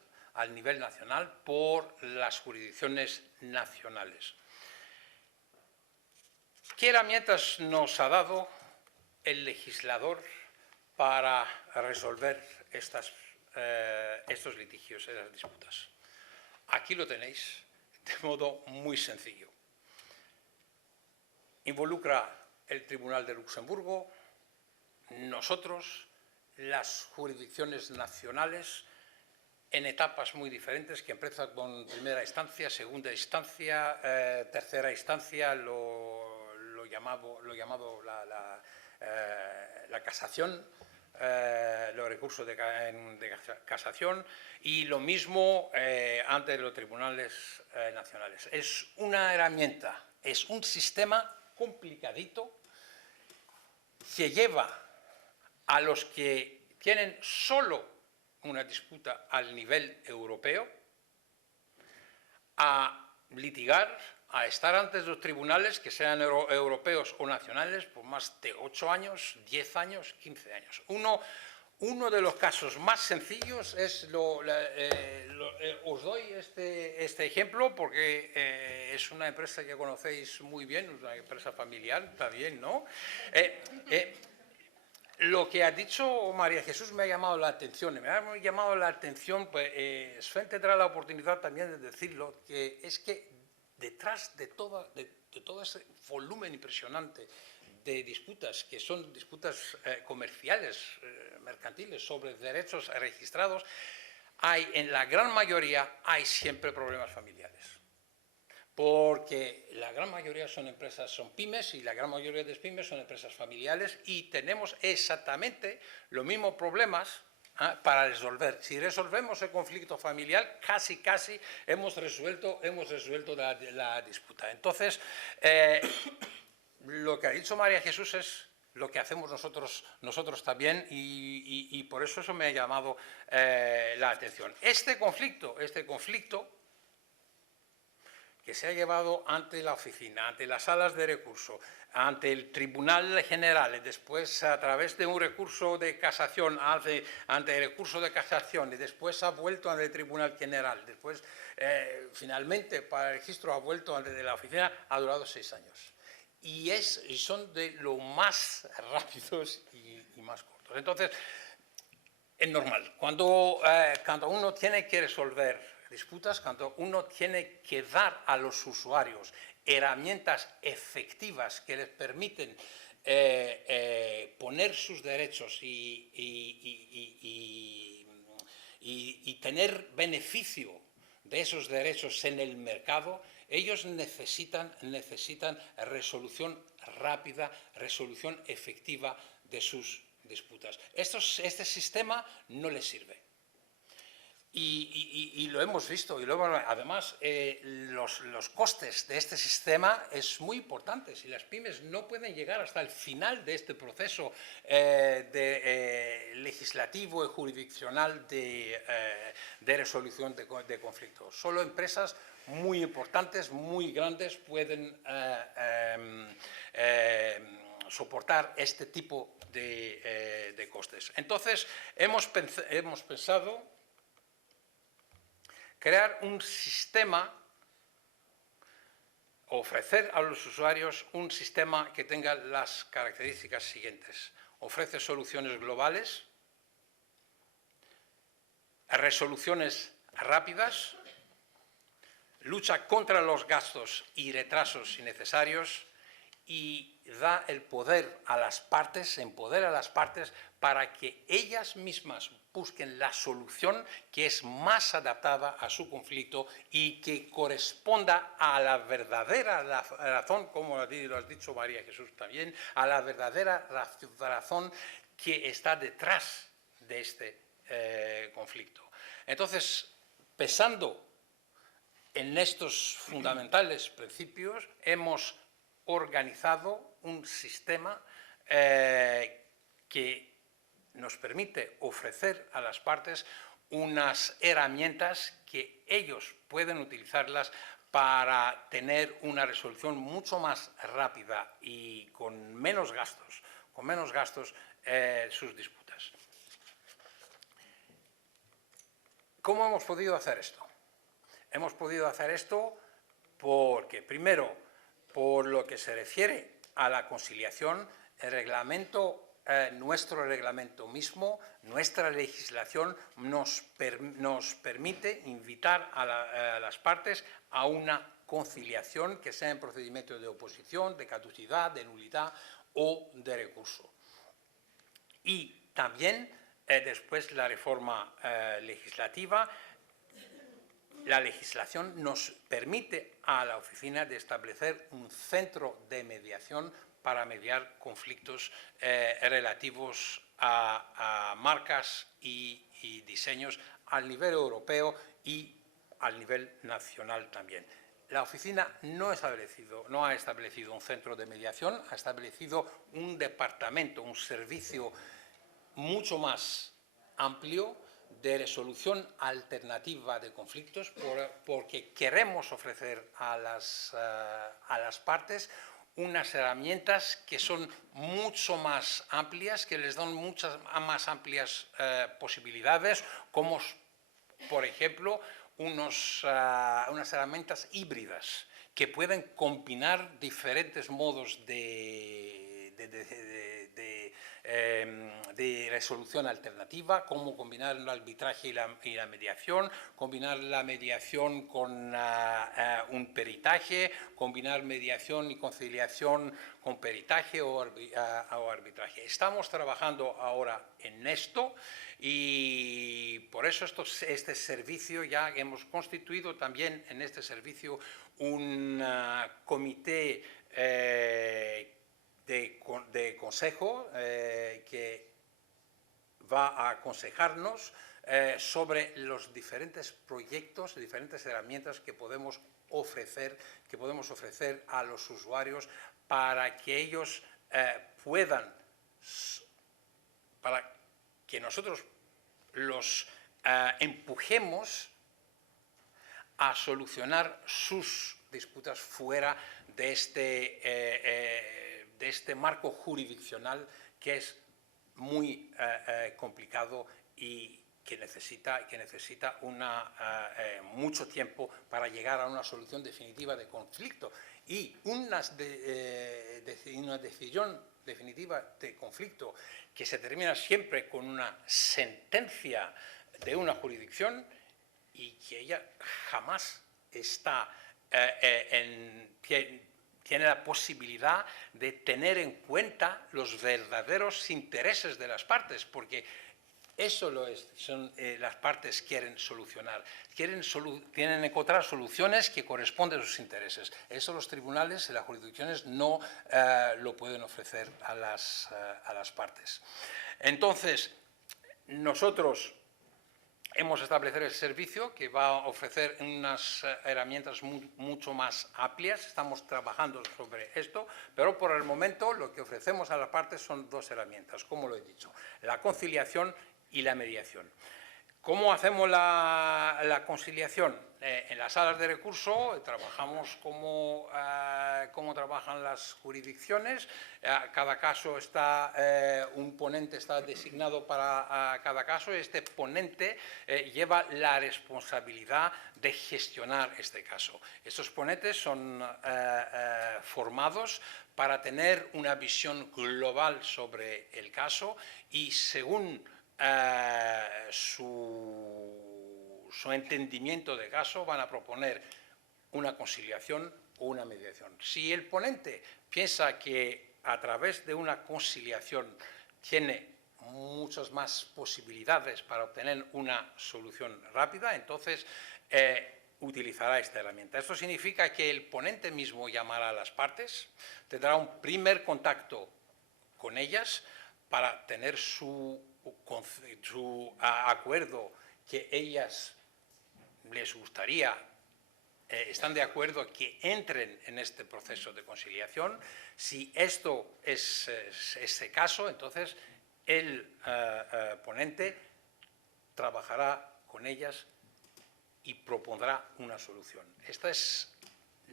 por las jurisdicciones nacionales. ¿Qué herramientas nos ha dado el legislador para resolver estos litigios, esas disputas? Aquí lo tenéis de modo muy sencillo. Involucra el Tribunal de Luxemburgo, nosotros, las jurisdicciones nacionales, en etapas muy diferentes, que empiezan con primera instancia, segunda instancia, tercera instancia, lo llamado la casación, los recursos de casación, y lo mismo ante los tribunales nacionales. Es una herramienta, es un sistema complicadito que lleva a los que tienen solo una disputa al nivel europeo a litigar, a estar ante los tribunales, que sean europeos o nacionales, por más de 8 años, 10 años, 15 años. Uno de los casos más sencillos es, os doy este ejemplo porque es una empresa que conocéis muy bien, una empresa familiar también, ¿no? Lo que ha dicho María Jesús me ha llamado la atención. Pues Sven tendrá la oportunidad también de decirlo, que es que detrás de todo ese volumen impresionante de disputas, que son disputas comerciales, mercantiles, sobre derechos registrados, en la gran mayoría hay siempre problemas familiares. Porque la gran mayoría son pymes, y la gran mayoría de las pymes son empresas familiares, y tenemos exactamente los mismos problemas para resolver. Si resolvemos el conflicto familiar, casi hemos resuelto la disputa. Entonces, lo que ha dicho María Jesús es lo que hacemos nosotros también, y por eso me ha llamado la atención. Este conflicto que se ha llevado ante la oficina, ante las salas de recurso, ante el Tribunal General, y después a través de un recurso de casación, ante el recurso de casación, y después ha vuelto ante el Tribunal General, después finalmente para el registro ha vuelto ante la oficina, ha durado 6 años. Y son de lo más rápidos y más cortos. Entonces, es normal. Cuando uno tiene que resolver disputas, cuando uno tiene que dar a los usuarios herramientas efectivas que les permiten poner sus derechos y tener beneficio de esos derechos en el mercado, ellos necesitan resolución rápida, resolución efectiva de sus disputas. Este sistema no les sirve. Y lo hemos visto, y además los costes de este sistema es muy importante. Si las pymes no pueden llegar hasta el final de este proceso legislativo y jurisdiccional de resolución de conflictos, solo empresas muy importantes, muy grandes, pueden soportar este tipo de costes. Entonces, hemos pensado crear un sistema, ofrecer a los usuarios un sistema que tenga las características siguientes. Ofrece soluciones globales, resoluciones rápidas, lucha contra los gastos y retrasos innecesarios, y da el poder a las partes, empodera a las partes para que ellas mismas busquen la solución que es más adaptada a su conflicto y que corresponda a la verdadera razón, como lo has dicho María Jesús también, a la verdadera razón que está detrás de este conflicto. Entonces, pensando en estos fundamentales principios, hemos organizado un sistema que nos permite ofrecer a las partes unas herramientas que ellos pueden utilizarlas para tener una resolución mucho más rápida y con menos gastos sus disputas. ¿Cómo hemos podido hacer esto? Hemos podido hacer esto porque, primero, por lo que se refiere a la conciliación, nuestro reglamento mismo, nuestra legislación nos permite invitar a las partes a una conciliación que sea en procedimiento de oposición, de caducidad, de nulidad o de recurso. Y también, después la reforma legislativa, la legislación nos permite a la oficina de establecer un centro de mediación para mediar conflictos relativos a marcas y diseños al nivel europeo y al nivel nacional también. La oficina no ha establecido un centro de mediación, ha establecido un departamento, un servicio mucho más amplio de resolución alternativa de conflictos, porque queremos ofrecer a las partes unas herramientas que son mucho más amplias, que les dan muchas más amplias posibilidades, como por ejemplo unas herramientas híbridas que pueden combinar diferentes modos de de resolución alternativa, cómo combinar el arbitraje y la mediación, combinar la mediación con un peritaje, combinar mediación y conciliación con peritaje o arbitraje. Estamos trabajando ahora en esto y por eso este servicio, ya hemos constituido también en este servicio un comité de consejo que va a aconsejarnos sobre los diferentes proyectos, diferentes herramientas que podemos ofrecer a los usuarios para que ellos puedan, para que nosotros los empujemos a solucionar sus disputas fuera de este marco jurisdiccional que es muy complicado y que necesita mucho tiempo para llegar a una solución definitiva de conflicto. Y una decisión definitiva de conflicto que se termina siempre con una sentencia de una jurisdicción y que ella jamás está tiene la posibilidad de tener en cuenta los verdaderos intereses de las partes, porque eso las partes quieren solucionar, quieren encontrar soluciones que corresponden a sus intereses. Eso los tribunales y las jurisdicciones no lo pueden ofrecer a las partes. Entonces, nosotros hemos establecido el servicio que va a ofrecer unas herramientas mucho más amplias. Estamos trabajando sobre esto, pero por el momento lo que ofrecemos a las partes son dos herramientas, como lo he dicho, la conciliación y la mediación. ¿Cómo hacemos la conciliación? En las salas de recurso trabajamos como trabajan las jurisdicciones. Cada caso un ponente está designado para cada caso. Este ponente lleva la responsabilidad de gestionar este caso. Estos ponentes son formados para tener una visión global sobre el caso y según su entendimiento de caso van a proponer una conciliación o una mediación. Si el ponente piensa que a través de una conciliación tiene muchas más posibilidades para obtener una solución rápida, entonces utilizará esta herramienta. Esto significa que el ponente mismo llamará a las partes, tendrá un primer contacto con ellas para tener su acuerdo que ellas les gustaría, están de acuerdo que entren en este proceso de conciliación. Si esto es ese caso, entonces el ponente trabajará con ellas y propondrá una solución. Esta es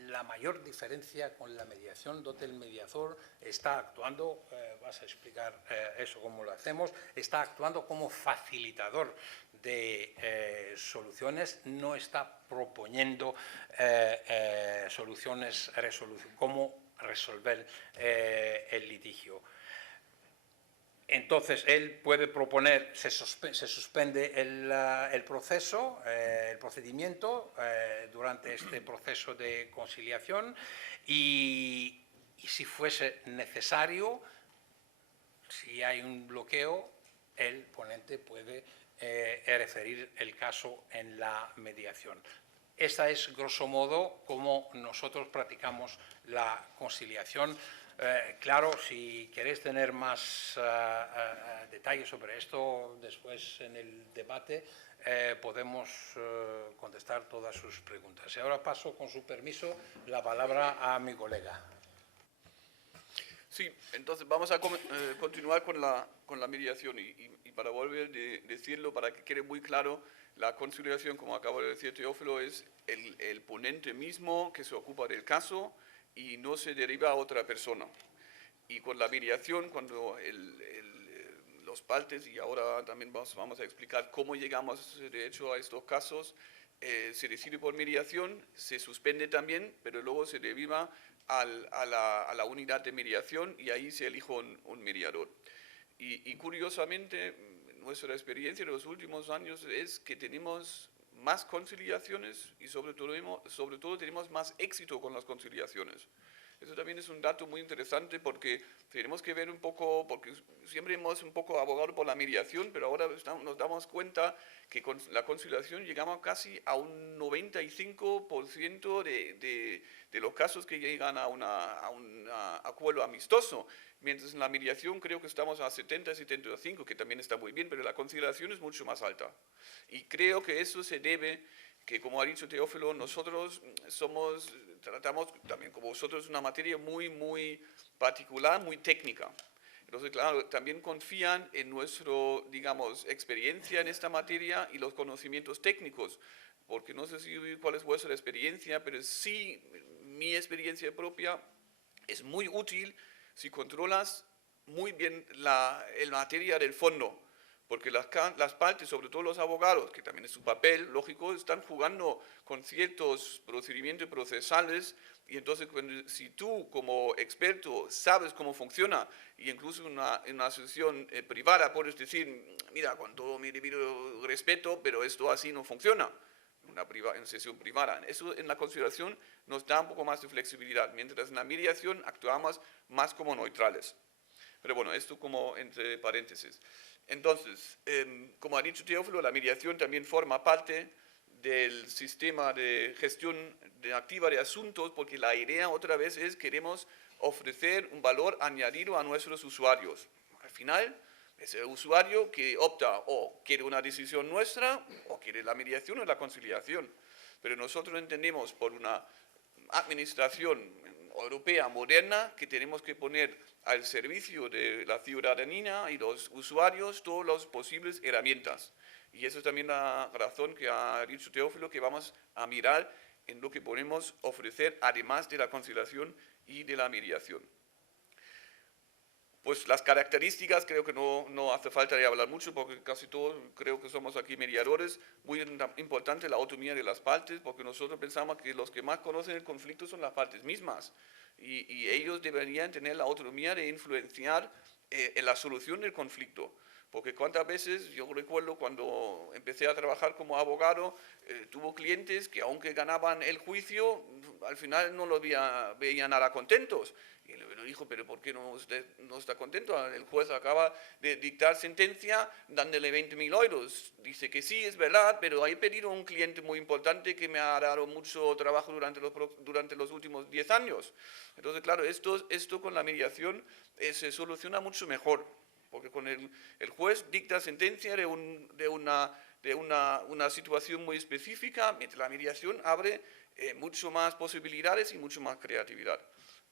la mayor diferencia con la mediación, donde el mediador está actuando, vas a explicar eso cómo lo hacemos, está actuando como facilitador de soluciones, no está proponiendo soluciones, cómo resolver el litigio. Entonces, él puede proponer, se suspende el proceso, el procedimiento durante este proceso de conciliación y si fuese necesario, si hay un bloqueo, el ponente puede referir el caso en la mediación. Esta es, grosso modo, cómo nosotros practicamos la conciliación. Claro, si queréis tener más detalles sobre esto, después en el debate podemos contestar todas sus preguntas. Y ahora paso, con su permiso, la palabra a mi colega. Sí, entonces vamos a continuar con la mediación y para volver a decirlo, para que quede muy claro, la conciliación, como acabo de decir Teófilo, es el ponente mismo que se ocupa del caso y no se deriva a otra persona. Y con la mediación, cuando los partes, y ahora también vamos a explicar cómo llegamos de hecho a estos casos, se decide por mediación, se suspende también, pero luego se deriva a la unidad de mediación y ahí se elige un mediador. Y curiosamente, nuestra experiencia de los últimos años es que tenemos más conciliaciones y sobre todo tenemos más éxito con las conciliaciones. Eso también es un dato muy interesante porque tenemos que ver un poco, porque siempre hemos un poco abogado por la mediación, pero ahora nos damos cuenta que con la conciliación llegamos casi a un 95% de los casos que llegan a un acuerdo amistoso, mientras en la mediación creo que estamos a 70-75%, que también está muy bien, pero la conciliación es mucho más alta. Y creo que eso se debe que, como ha dicho Teófilo, nosotros tratamos también como vosotros una materia muy, muy particular, muy técnica. Entonces, claro, también confían en nuestra, digamos, experiencia en esta materia y los conocimientos técnicos, porque no sé cuál es vuestra experiencia, pero sí, mi experiencia propia es muy útil si controlas muy bien la materia del fondo. Porque las partes, sobre todo los abogados, que también es su papel, lógico, están jugando con ciertos procedimientos procesales y entonces si tú como experto sabes cómo funciona y incluso en una sesión privada puedes decir, mira, con todo mi debido respeto, pero esto así no funciona en sesión privada. Eso en la conciliación nos da un poco más de flexibilidad, mientras en la mediación actuamos más como neutrales. Pero bueno, esto como entre paréntesis. Entonces, como ha dicho Teófilo, la mediación también forma parte del sistema de gestión activa de asuntos, porque la idea otra vez es que queremos ofrecer un valor añadido a nuestros usuarios. Al final, es el usuario que opta o quiere una decisión nuestra o quiere la mediación o la conciliación. Pero nosotros entendemos por una administración europea moderna que tenemos que poner al servicio de la ciudadanía y los usuarios todas las posibles herramientas. Y esa es también la razón que ha dicho Teófilo, que vamos a mirar en lo que podemos ofrecer además de la conciliación y de la mediación. Pues las características creo que no hace falta de hablar mucho porque casi todos creo que somos aquí mediadores. Muy importante la autonomía de las partes porque nosotros pensamos que los que más conocen el conflicto son las partes mismas y ellos deberían tener la autonomía de influenciar en la solución del conflicto. Porque cuántas veces, yo recuerdo cuando empecé a trabajar como abogado, tuvo clientes que aunque ganaban el juicio, al final no los veían nada contentos. Y le dijo, pero ¿por qué usted no está contento? El juez acaba de dictar sentencia dándole 20.000 euros. Dice que sí, es verdad, pero he pedido a un cliente muy importante que me ha dado mucho trabajo durante los últimos 10 años. Entonces, claro, esto con la mediación se soluciona mucho mejor. Porque con el juez dicta sentencia de una situación muy específica, mientras la mediación abre mucho más posibilidades y mucho más creatividad.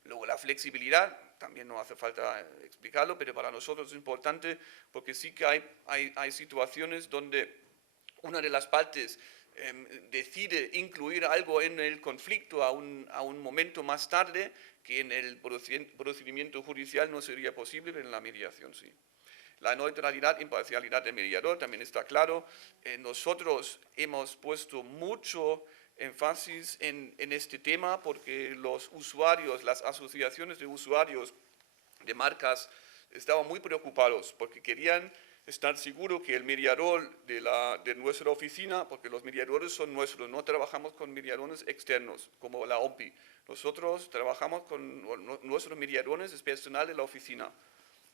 Luego la flexibilidad, también no hace falta explicarlo, pero para nosotros es importante porque sí que hay situaciones donde una de las partes decide incluir algo en el conflicto a un momento más tarde que en el procedimiento judicial no sería posible, pero en la mediación sí. La neutralidad, imparcialidad del mediador también está claro. Nosotros hemos puesto mucho énfasis en este tema porque los usuarios, las asociaciones de usuarios de marcas estaban muy preocupados porque querían estar seguros que el mediador de nuestra oficina, porque los mediadores son nuestros, no trabajamos con mediadores externos como la OMPI. Nosotros trabajamos con nuestros mediadores, es personal de la oficina.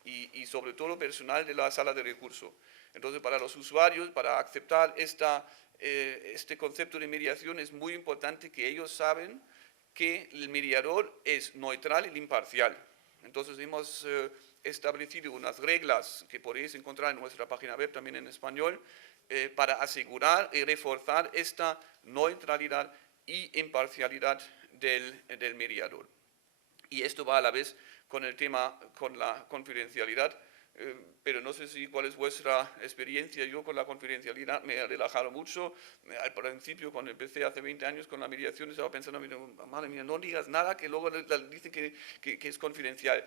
Y sobre todo personal de la sala de recursos. Entonces, para los usuarios, para aceptar este concepto de mediación, es muy importante que ellos saben que el mediador es neutral y imparcial. Entonces, hemos establecido unas reglas que podéis encontrar en nuestra página web, también en español, para asegurar y reforzar esta neutralidad y imparcialidad del mediador. Y esto va a la vez con el tema, con la confidencialidad, pero no sé cuál es vuestra experiencia. Yo con la confidencialidad me he relajado mucho. Al principio, cuando empecé hace 20 años con la mediación, estaba pensando, madre mía, no digas nada que luego dicen que es confidencial.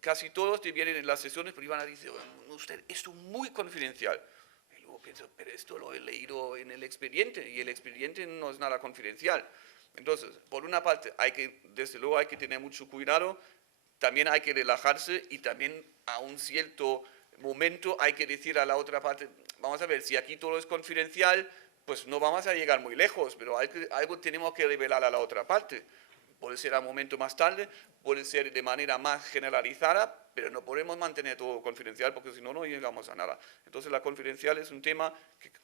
Casi todos te vienen en las sesiones privadas y dicen, usted, esto es muy confidencial. Y luego pienso, pero esto lo he leído en el expediente y el expediente no es nada confidencial. Entonces, por una parte, desde luego hay que tener mucho cuidado. También hay que relajarse y también a un cierto momento hay que decir a la otra parte, vamos a ver, si aquí todo es confidencial, pues no vamos a llegar muy lejos, pero algo tenemos que revelar a la otra parte. Puede ser a un momento más tarde, puede ser de manera más generalizada, pero no podemos mantener todo confidencial porque si no, no llegamos a nada. Entonces, la confidencial es un tema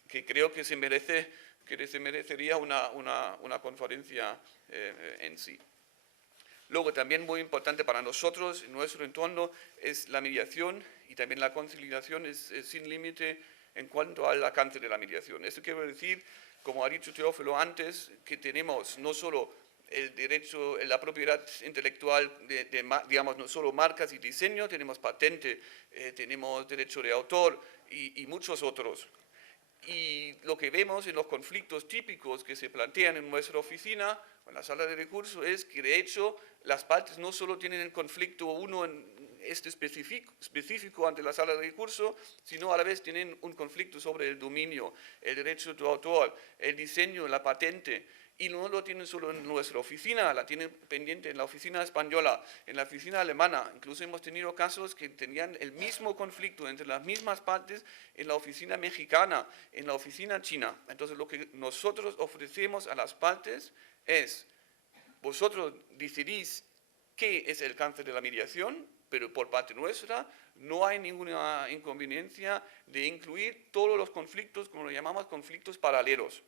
que creo que se merecería una conferencia en sí. Luego, también muy importante para nosotros, en nuestro entorno, es la mediación y también la conciliación es sin límite en cuanto al alcance de la mediación. Esto quiere decir, como ha dicho Teófilo antes, que tenemos no solo el derecho, la propiedad intelectual digamos, no solo marcas y diseño, tenemos patente, tenemos derecho de autor y muchos otros. Y lo que vemos en los conflictos típicos que se plantean en nuestra oficina, en la sala de recursos, es que de hecho las partes no solo tienen el conflicto uno en este específico ante la sala de recursos, sino a la vez tienen un conflicto sobre el dominio, el derecho de autor, el diseño, la patente. Y no lo tienen solo en nuestra oficina, la tienen pendiente en la oficina española, en la oficina alemana. Incluso hemos tenido casos que tenían el mismo conflicto entre las mismas partes en la oficina mexicana, en la oficina china. Entonces, lo que nosotros ofrecemos a las partes es, vosotros decidís qué es el alcance de la mediación, pero por parte nuestra no hay ninguna inconveniencia de incluir todos los conflictos, como lo llamamos, conflictos paralelos,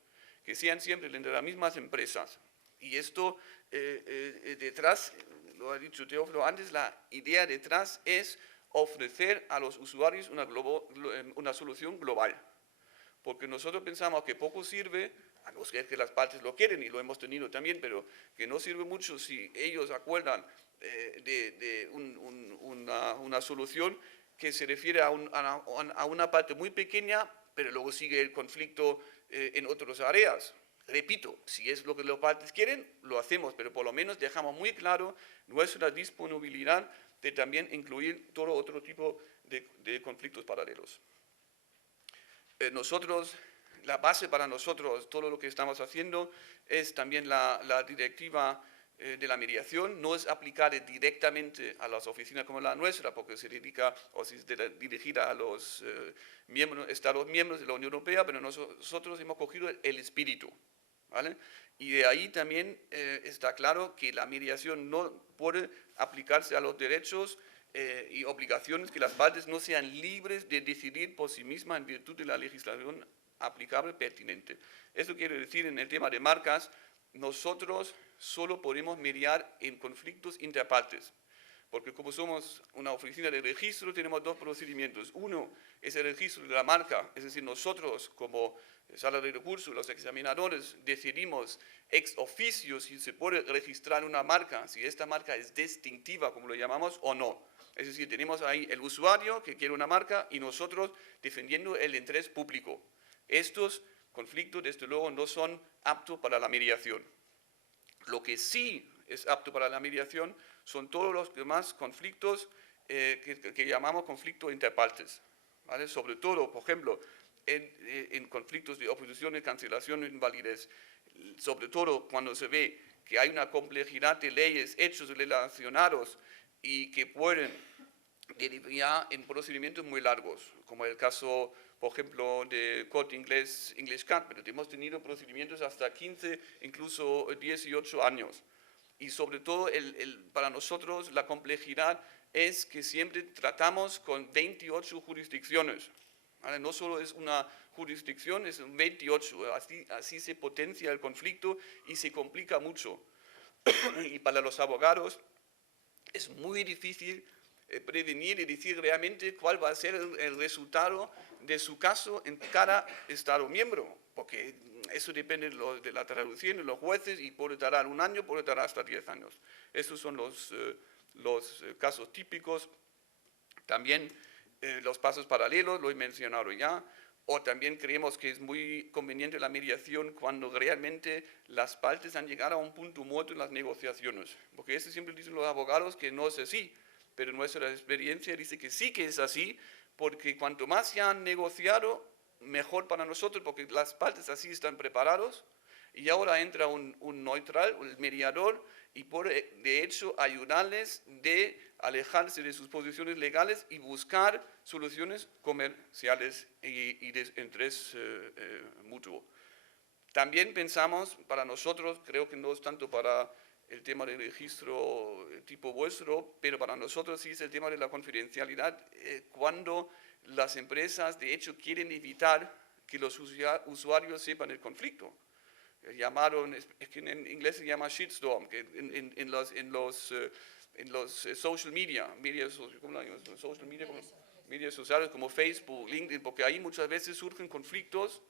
que sean siempre entre las mismas empresas. Y esto detrás, lo ha dicho Teófilo antes, la idea detrás es ofrecer a los usuarios una solución global. Porque nosotros pensamos que poco sirve, a no ser que las partes lo quieren, y lo hemos tenido también, pero que no sirve mucho si ellos acuerdan de una solución que se refiere a una parte muy pequeña, pero luego sigue el conflicto en otras áreas. Repito, si es lo que las partes quieren, lo hacemos, pero por lo menos dejamos muy claro nuestra disponibilidad de también incluir todo otro tipo de conflictos paralelos. La base para nosotros, todo lo que estamos haciendo, es también la directiva de la mediación. No es aplicada directamente a las oficinas como la nuestra, porque se dedica o se dirigirá a los Estados miembros de la Unión Europea, pero nosotros hemos cogido el espíritu, ¿vale? Y de ahí también está claro que la mediación no puede aplicarse a los derechos y obligaciones que las partes no sean libres de decidir por sí mismas en virtud de la legislación aplicable pertinente. Esto quiere decir, en el tema de marcas, nosotros solo podemos mediar en conflictos interpartes, porque como somos una oficina de registro, tenemos dos procedimientos. Uno es el registro de la marca, es decir, nosotros como sala de recursos, los examinadores, decidimos ex officio si se puede registrar una marca, si esta marca es distintiva, como lo llamamos, o no. Es decir, tenemos ahí el usuario que quiere una marca y nosotros defendiendo el interés público. Estos conflictos, desde luego, no son aptos para la mediación. Lo que sí es apto para la mediación son todos los demás conflictos que llamamos conflictos interpartes, ¿vale? Sobre todo, por ejemplo, en conflictos de oposición, cancelación e invalidez. Sobre todo cuando se ve que hay una complejidad de leyes, hechos relacionados y que pueden derivar en procedimientos muy largos, como el caso, por ejemplo, de Corte Inglés, English Cat, pero hemos tenido procedimientos hasta 15, incluso 18 años. Y sobre todo, para nosotros, la complejidad es que siempre tratamos con 28 jurisdicciones. ¿Vale? No solo es una jurisdicción, es 28. Así se potencia el conflicto y se complica mucho. Y para los abogados es muy difícil prevenir y decir realmente cuál va a ser el resultado de su caso en cada Estado miembro, porque eso depende de la traducción de los jueces y puede tardar un año, puede tardar hasta 10 años. Estos son los casos típicos. También los pasos paralelos, lo he mencionado ya, o también creemos que es muy conveniente la mediación cuando realmente las partes han llegado a un punto muerto en las negociaciones, porque eso siempre dicen los abogados que no es así, pero nuestra experiencia dice que sí que es así, porque cuanto más se han negociado, mejor para nosotros, porque las partes así están preparados y ahora entra un neutral, el mediador, y puede de hecho ayudarles de alejarse de sus posiciones legales y buscar soluciones comerciales y de interés mutuo. También pensamos, para nosotros, creo que no es tanto para el tema del registro tipo vuestro, pero para nosotros sí es el tema de la confidencialidad, cuando las empresas de hecho quieren evitar que los usuarios sepan el conflicto. Llamaron, es que en inglés se llama shitstorm, que en los social media, medios sociales como Facebook, LinkedIn, porque ahí muchas veces surgen conflictos,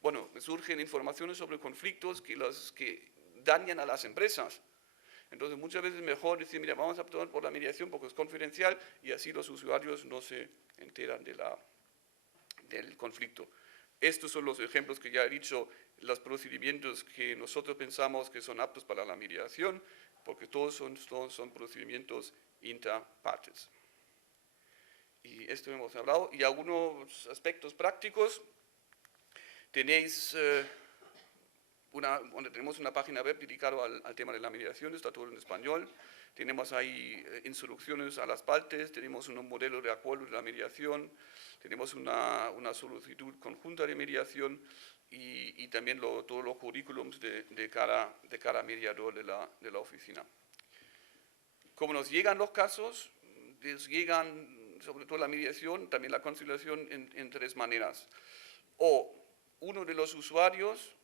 bueno, surgen informaciones sobre conflictos que dañan a las empresas. Entonces muchas veces es mejor decir, mira, vamos a optar por la mediación porque es confidencial y así los usuarios no se enteran del conflicto. Estos son los ejemplos que ya he dicho, los procedimientos que nosotros pensamos que son aptos para la mediación, porque todos son procedimientos interpartes. Y esto hemos hablado. Y algunos aspectos prácticos. Tenemos una página web dedicada al tema de la mediación, está todo en español. Tenemos ahí instrucciones a las partes, tenemos un modelo de acuerdo de la mediación, tenemos una solicitud conjunta de mediación y también todos los currículums de cada mediador de la oficina. Como nos llegan los casos, les llegan sobre todo la mediación, también la conciliación en tres maneras. O uno de los usuarios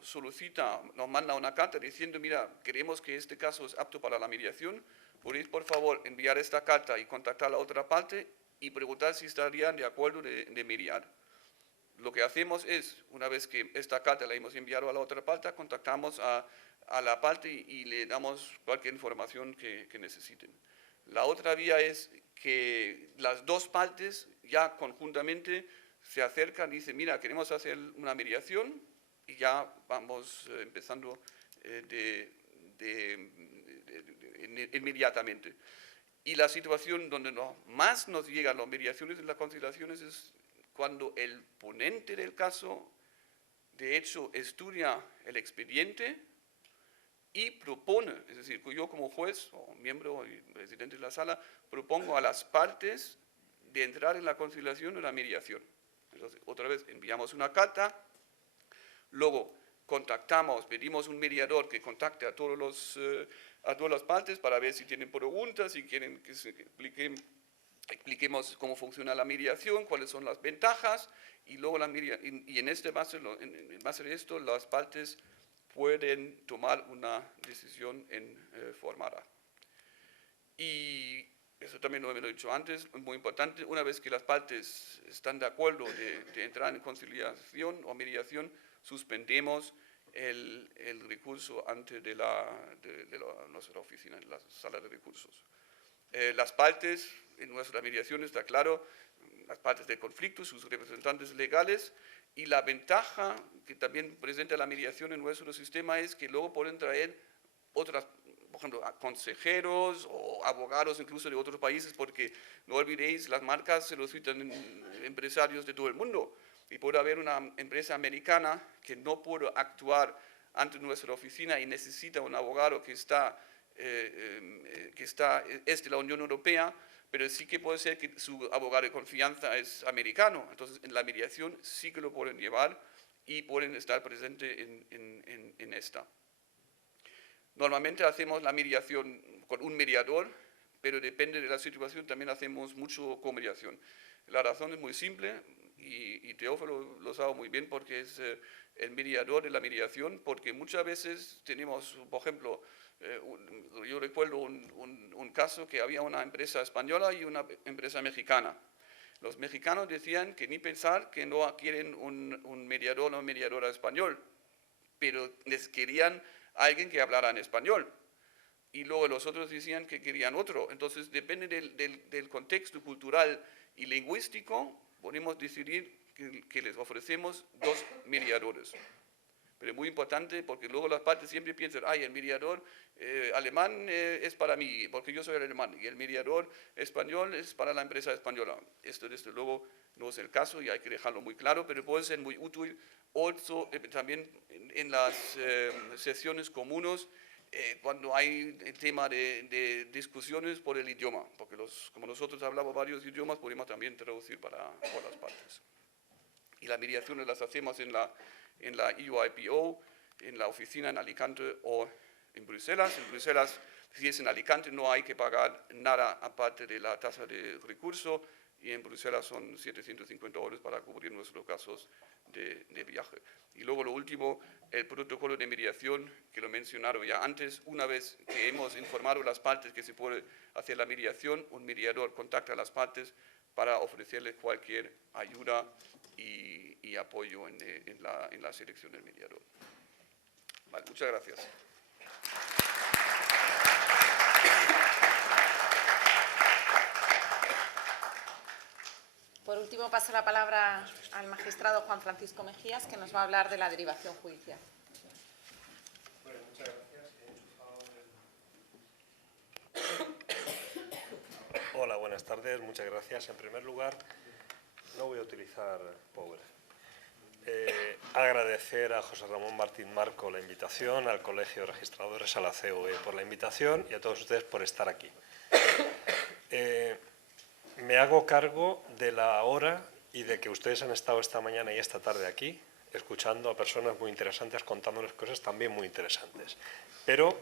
nos manda una carta diciendo, mira, queremos que este caso es apto para la mediación, podéis por favor enviar esta carta y contactar a la otra parte y preguntar si estarían de acuerdo de mediar. Lo que hacemos es, una vez que esta carta la hemos enviado a la otra parte, contactamos a la parte y le damos cualquier información que necesiten. La otra vía es que las dos partes ya conjuntamente se acercan y dicen, mira, queremos hacer una mediación y ya vamos empezando inmediatamente. Y la situación donde más nos llegan las mediaciones y las conciliaciones es cuando el ponente del caso, de hecho, estudia el expediente y propone, es decir, yo como juez o miembro y presidente de la sala, propongo a las partes de entrar en la conciliación o la mediación. Entonces, otra vez, enviamos una carta, luego pedimos un mediador que contacte a todas las partes para ver si tienen preguntas, si quieren que expliquemos cómo funciona la mediación, cuáles son las ventajas, y luego en base de esto las partes pueden tomar una decisión formada. Y eso también lo he dicho antes, es muy importante, una vez que las partes están de acuerdo de entrar en conciliación o mediación, suspendemos el recurso ante nuestra oficina, en la sala de recursos. Las partes, en nuestra mediación está claro, las partes del conflicto, sus representantes legales, y la ventaja que también presenta la mediación en nuestro sistema es que luego pueden traer otras, por ejemplo, consejeros o abogados incluso de otros países, porque no olvidéis, las marcas se lo citan empresarios de todo el mundo. Y puede haber una empresa americana que no puede actuar ante nuestra oficina y necesita un abogado que es de la Unión Europea, pero sí que puede ser que su abogado de confianza es americano. Entonces, en la mediación sí que lo pueden llevar y pueden estar presentes en esta. Normalmente hacemos la mediación con un mediador, pero depende de la situación, también hacemos mucho comediación. La razón es muy simple, y Teófilo lo sabe muy bien porque es el mediador de la mediación, porque muchas veces tenemos, por ejemplo, yo recuerdo un caso que había una empresa española y una empresa mexicana. Los mexicanos decían que ni pensar que no quieren un mediador o mediadora español, pero les querían alguien que hablara en español. Y luego los otros decían que querían otro. Entonces, depende del contexto cultural y lingüístico, podemos decidir que les ofrecemos dos mediadores. pero es muy importante porque luego las partes siempre piensan, ay, el mediador alemán es para mí, porque yo soy el alemán, y el mediador español es para la empresa española. Esto desde luego no es el caso y hay que dejarlo muy claro, pero puede ser muy útil también en las sesiones comunes cuando hay el tema de discusiones por el idioma, porque como nosotros hablamos varios idiomas, podemos también traducir por las partes. Y las mediaciones las hacemos en la EUIPO, en la oficina en Alicante o en Bruselas. En Bruselas, si es en Alicante, no hay que pagar nada aparte de la tasa de recurso, y en Bruselas son 750 € para cubrir nuestros gastos de viaje. Y luego lo último, el protocolo de mediación, que lo he mencionado ya antes. Una vez que hemos informado a las partes que se puede hacer la mediación, un mediador contacta a las partes para ofrecerles cualquier ayuda y apoyo en la selección del mediador. Vale, muchas gracias. Por último, paso la palabra al magistrado Juan Francisco Mejías, que nos va a hablar de la derivación judicial. Bueno, muchas gracias. Hola, buenas tardes, muchas gracias. En primer lugar, no voy a utilizar Power. Agradecer a José Ramón Martín Marco la invitación, al Colegio de Registradores, a la COE por la invitación y a todos ustedes por estar aquí. Me hago cargo de la hora y de que ustedes han estado esta mañana y esta tarde aquí, escuchando a personas muy interesantes, contándoles cosas también muy interesantes. Pero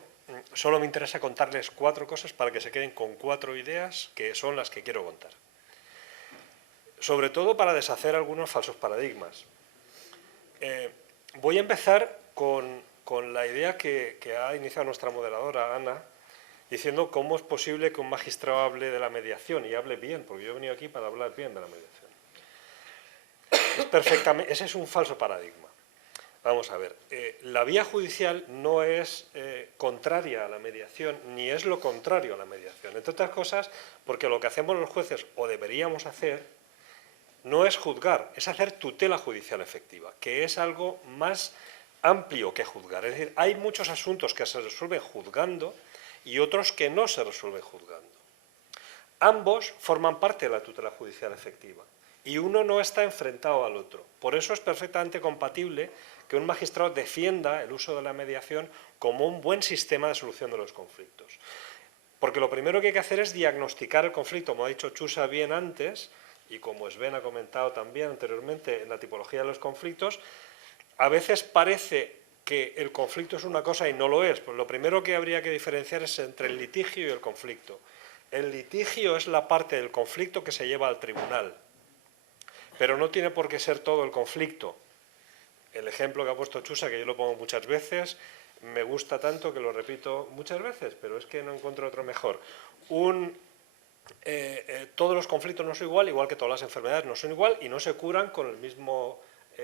solo me interesa contarles 4 cosas para que se queden con 4 ideas que son las que quiero contar. Sobre todo para deshacer algunos falsos paradigmas. Voy a empezar con la idea que ha iniciado nuestra moderadora, Ana, diciendo cómo es posible que un magistrado hable de la mediación y hable bien, porque yo he venido aquí para hablar bien de la mediación. Ese es un falso paradigma. Vamos a ver, la vía judicial no es contraria a la mediación, ni es lo contrario a la mediación. Entre otras cosas, porque lo que hacemos los jueces, o deberíamos hacer, no es juzgar, es hacer tutela judicial efectiva, que es algo más amplio que juzgar. Es decir, hay muchos asuntos que se resuelven juzgando y otros que no se resuelven juzgando. Ambos forman parte de la tutela judicial efectiva y uno no está enfrentado al otro. Por eso es perfectamente compatible que un magistrado defienda el uso de la mediación como un buen sistema de solución de los conflictos. Porque lo primero que hay que hacer es diagnosticar el conflicto, como ha dicho Chusa bien antes, y como Sven ha comentado también anteriormente en la tipología de los conflictos, a veces parece que el conflicto es una cosa y no lo es. Pues lo primero que habría que diferenciar es entre el litigio y el conflicto. El litigio es la parte del conflicto que se lleva al tribunal, pero no tiene por qué ser todo el conflicto. El ejemplo que ha puesto Chusa, que yo lo pongo muchas veces, me gusta tanto que lo repito muchas veces, pero es que no encuentro otro mejor. Todos los conflictos no son igual que todas las enfermedades no son igual y no se curan con el mismo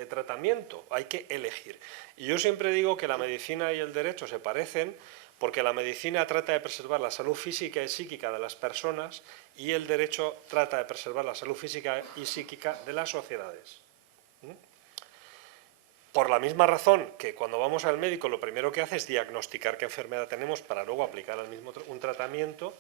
tratamiento, hay que elegir. Y yo siempre digo que la medicina y el derecho se parecen porque la medicina trata de preservar la salud física y psíquica de las personas y el derecho trata de preservar la salud física y psíquica de las sociedades. Por la misma razón que cuando vamos al médico lo primero que hace es diagnosticar qué enfermedad tenemos para luego aplicar un tratamiento,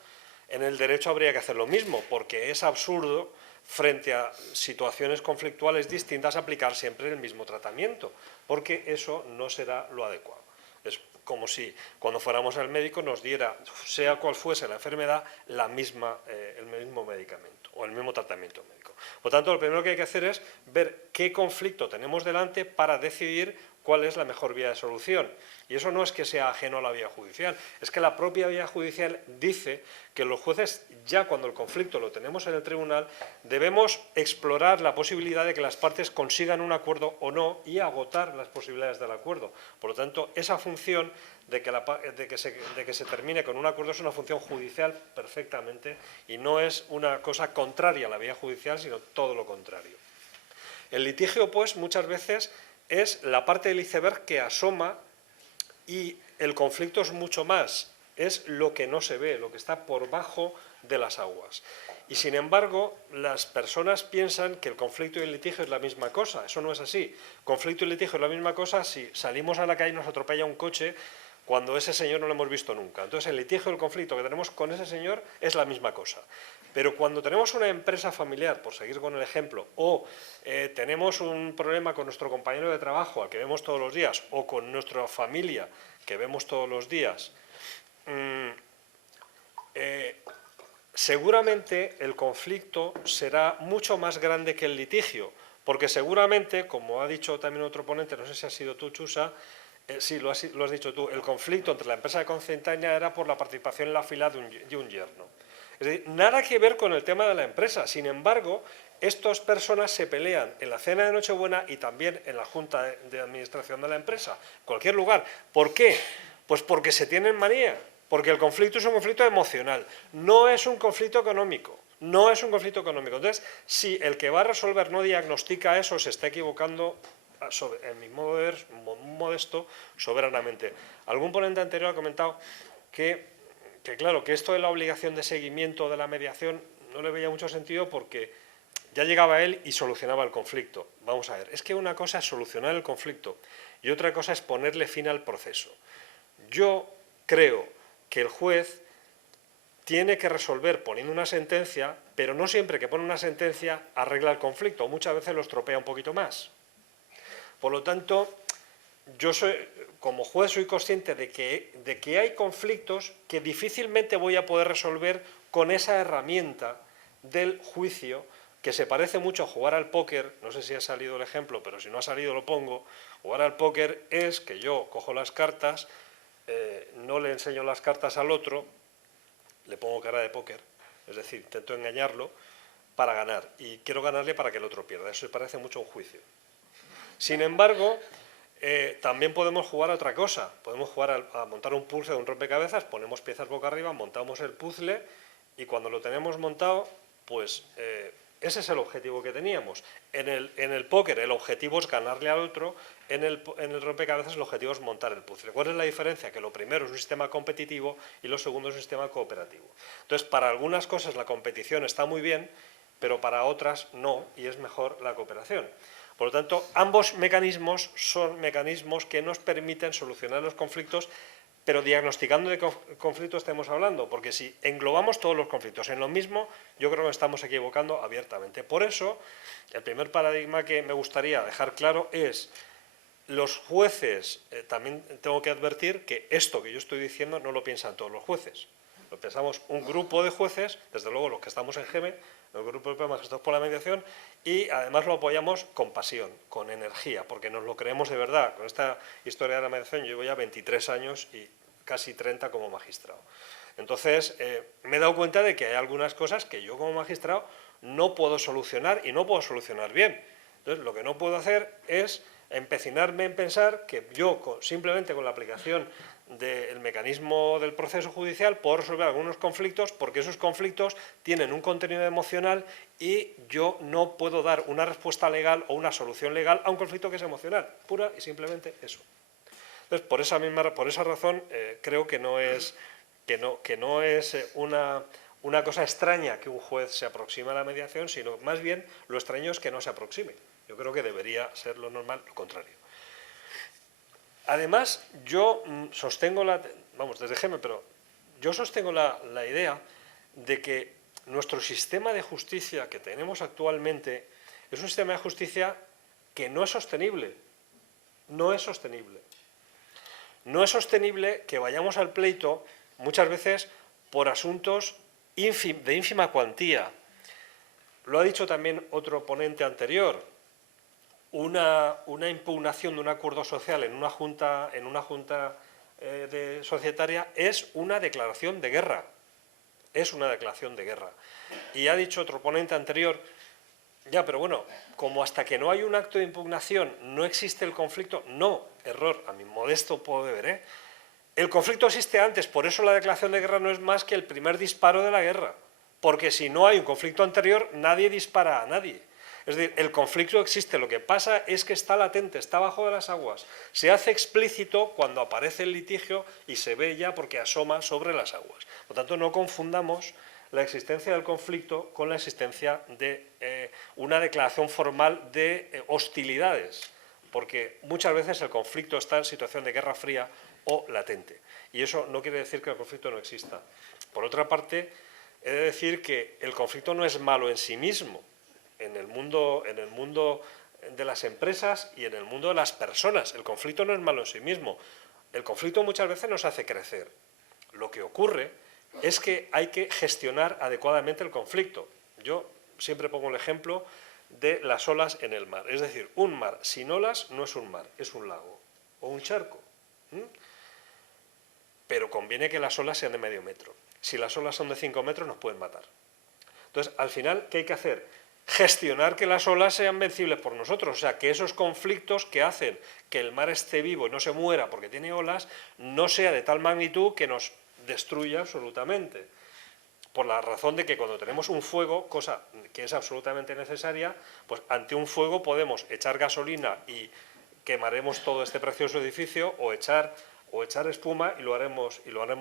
en el derecho habría que hacer lo mismo, porque es absurdo frente a situaciones conflictuales distintas aplicar siempre el mismo tratamiento, porque eso no será lo adecuado. Es como si cuando fuéramos al médico nos diera, sea cual fuese la enfermedad, el mismo medicamento o el mismo tratamiento médico. Por tanto, lo primero que hay que hacer es ver qué conflicto tenemos delante para decidir cuál es la mejor vía de solución. Y eso no es que sea ajeno a la vía judicial, es que la propia vía judicial dice que los jueces, ya cuando el conflicto lo tenemos en el tribunal, debemos explorar la posibilidad de que las partes consigan un acuerdo o no y agotar las posibilidades del acuerdo. Por lo tanto, esa función de que se termine con un acuerdo es una función judicial perfectamente y no es una cosa contraria a la vía judicial, sino todo lo contrario. El litigio, pues, muchas veces es la parte del iceberg que asoma y el conflicto es mucho más, es lo que no se ve, lo que está por bajo de las aguas. Y sin embargo, las personas piensan que el conflicto y el litigio es la misma cosa. Eso no es así. Conflicto y litigio es la misma cosa si salimos a la calle y nos atropella un coche cuando ese señor no lo hemos visto nunca. Entonces, el litigio, el conflicto que tenemos con ese señor es la misma cosa. Pero cuando tenemos una empresa familiar, por seguir con el ejemplo, o tenemos un problema con nuestro compañero de trabajo al que vemos todos los días, o con nuestra familia que vemos todos los días, seguramente el conflicto será mucho más grande que el litigio, porque seguramente, como ha dicho también otro ponente, no sé si has sido tú, Chusa, sí, lo has dicho tú, el conflicto entre la empresa de Cocentaina era por la participación en la fila de un yerno. Es decir, nada que ver con el tema de la empresa. Sin embargo, estas personas se pelean en la cena de Nochebuena y también en la junta de administración de la empresa, en cualquier lugar. ¿Por qué? Pues porque se tienen manía, porque el conflicto es un conflicto emocional, no es un conflicto económico. No es un conflicto económico. Entonces, si el que va a resolver no diagnostica eso, se está equivocando, en mi modo de ver, modesto, soberanamente. Algún ponente anterior ha comentado que claro, que esto de la obligación de seguimiento de la mediación no le veía mucho sentido porque ya llegaba él y solucionaba el conflicto. Vamos a ver, es que una cosa es solucionar el conflicto y otra cosa es ponerle fin al proceso. Yo creo que el juez tiene que resolver poniendo una sentencia, pero no siempre que pone una sentencia arregla el conflicto, muchas veces lo estropea un poquito más. Por lo tanto, yo como juez soy consciente de que hay conflictos que difícilmente voy a poder resolver con esa herramienta del juicio, que se parece mucho a jugar al póker. No sé si ha salido el ejemplo, pero si no ha salido lo pongo. Jugar al póker es que yo cojo las cartas, no le enseño las cartas al otro, le pongo cara de póker, es decir, intento engañarlo para ganar, y quiero ganarle para que el otro pierda. Eso se parece mucho a un juicio. Sin embargo, también podemos jugar a otra cosa. Podemos jugar a montar un puzzle de un rompecabezas, ponemos piezas boca arriba, montamos el puzzle y cuando lo tenemos montado, pues ese es el objetivo que teníamos. En el póker el objetivo es ganarle al otro, en el rompecabezas el objetivo es montar el puzzle. ¿Cuál es la diferencia? Que lo primero es un sistema competitivo y lo segundo es un sistema cooperativo. Entonces, para algunas cosas la competición está muy bien, pero para otras no, y es mejor la cooperación. Por lo tanto, ambos mecanismos son mecanismos que nos permiten solucionar los conflictos, pero diagnosticando de conflictos estamos hablando, porque si englobamos todos los conflictos en lo mismo, yo creo que estamos equivocando abiertamente. Por eso, el primer paradigma que me gustaría dejar claro es: los jueces, también tengo que advertir que esto que yo estoy diciendo no lo piensan todos los jueces. Lo pensamos un grupo de jueces, desde luego los que estamos en GEME, el grupo de magistrados por la mediación, y además lo apoyamos con pasión, con energía, porque nos lo creemos de verdad. Con esta historia de la mediación yo llevo ya 23 años y casi 30 como magistrado. Entonces, me he dado cuenta de que hay algunas cosas que yo como magistrado no puedo solucionar y no puedo solucionar bien. Entonces, lo que no puedo hacer es empecinarme en pensar que yo simplemente con la aplicación del mecanismo del proceso judicial puedo resolver algunos conflictos, porque esos conflictos tienen un contenido emocional y yo no puedo dar una respuesta legal o una solución legal a un conflicto que es emocional, pura y simplemente eso. Entonces, por esa razón, creo que no es una cosa extraña que un juez se aproxime a la mediación, sino más bien lo extraño es que no se aproxime. Yo creo que debería ser lo normal, lo contrario. Además, yo sostengo desde GEME, pero yo sostengo la idea de que nuestro sistema de justicia que tenemos actualmente es un sistema de justicia que no es sostenible. No es sostenible. No es sostenible que vayamos al pleito muchas veces por asuntos de ínfima cuantía. Lo ha dicho también otro ponente anterior. Una impugnación de un acuerdo social en una junta societaria es una declaración de guerra. Es una declaración de guerra. Y ha dicho otro ponente anterior, ya, pero bueno, como hasta que no hay un acto de impugnación no existe el conflicto, no, error, a mi modesto modo de ver, El conflicto existe antes, por eso la declaración de guerra no es más que el primer disparo de la guerra, porque si no hay un conflicto anterior, nadie dispara a nadie. Es decir, el conflicto existe, lo que pasa es que está latente, está bajo de las aguas. Se hace explícito cuando aparece el litigio y se ve ya porque asoma sobre las aguas. Por lo tanto, no confundamos la existencia del conflicto con la existencia de una declaración formal de hostilidades, porque muchas veces el conflicto está en situación de guerra fría o latente, y eso no quiere decir que el conflicto no exista. Por otra parte, he de decir que el conflicto no es malo en sí mismo, en el mundo de las empresas y en el mundo de las personas. El conflicto no es malo en sí mismo. El conflicto muchas veces nos hace crecer. Lo que ocurre es que hay que gestionar adecuadamente el conflicto. Yo siempre pongo el ejemplo de las olas en el mar. Es decir, un mar sin olas no es un mar, es un lago o un charco. Pero conviene que las olas sean de medio metro. Si las olas son de 5 metros nos pueden matar. Entonces, al final, ¿qué hay que hacer? Gestionar que las olas sean vencibles por nosotros, o sea, que esos conflictos que hacen que el mar esté vivo y no se muera porque tiene olas, no sea de tal magnitud que nos destruya absolutamente. Por la razón de que cuando tenemos un fuego, cosa que es absolutamente necesaria, pues ante un fuego podemos echar gasolina y quemaremos todo este precioso edificio o echar espuma y lo haremos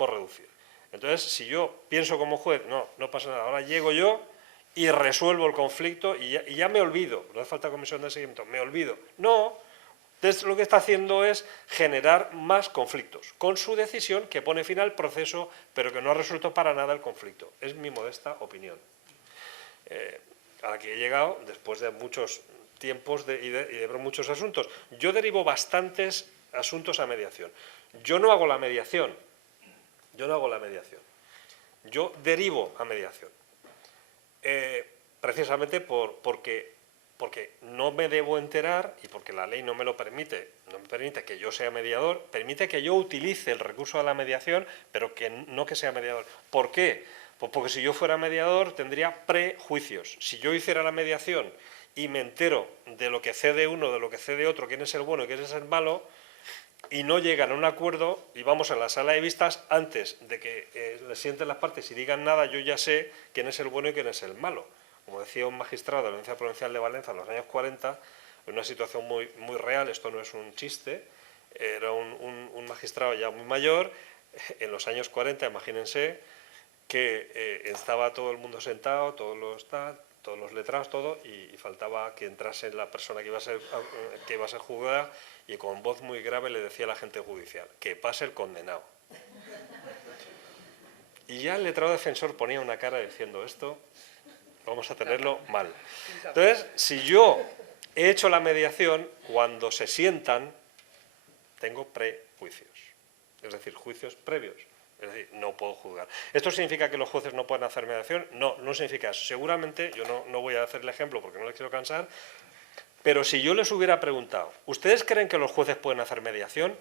reducir. Entonces, si yo pienso como juez, no pasa nada, ahora llego yo y resuelvo el conflicto y ya me olvido, no hace falta comisión de seguimiento, me olvido. No, entonces lo que está haciendo es generar más conflictos, con su decisión que pone fin al proceso, pero que no ha resuelto para nada el conflicto. Es mi modesta opinión. A la que he llegado después de muchos tiempos y de ver muchos asuntos. Yo derivo bastantes asuntos a mediación. Yo no hago la mediación. Yo derivo a mediación. Precisamente porque no me debo enterar y porque la ley no me permite que yo sea mediador, permite que yo utilice el recurso de la mediación, pero no que sea mediador. ¿Por qué? Pues porque si yo fuera mediador tendría prejuicios. Si yo hiciera la mediación y me entero de lo que cede uno, de lo que cede otro, quién es el bueno y quién es el malo, y no llegan a un acuerdo y vamos a la sala de vistas, antes de que le sienten las partes y digan nada, yo ya sé quién es el bueno y quién es el malo. Como decía un magistrado de la Audiencia Provincial de Valencia en los años 40, en una situación muy real, esto no es un chiste, era un magistrado ya muy mayor, en los años 40, imagínense, que estaba todo el mundo sentado, todos los letrados, todo, y faltaba que entrase la persona que iba a ser juzgada, y con voz muy grave le decía al agente judicial, que pase el condenado. Y ya el letrado defensor ponía una cara diciendo esto, vamos a tenerlo mal. Entonces, si yo he hecho la mediación, cuando se sientan, tengo prejuicios, es decir, juicios previos. Es decir, no puedo juzgar. ¿Esto significa que los jueces no pueden hacer mediación? No, no significa eso. Seguramente, yo no voy a hacer el ejemplo porque no les quiero cansar, pero si yo les hubiera preguntado, ¿ustedes creen que los jueces pueden hacer mediación?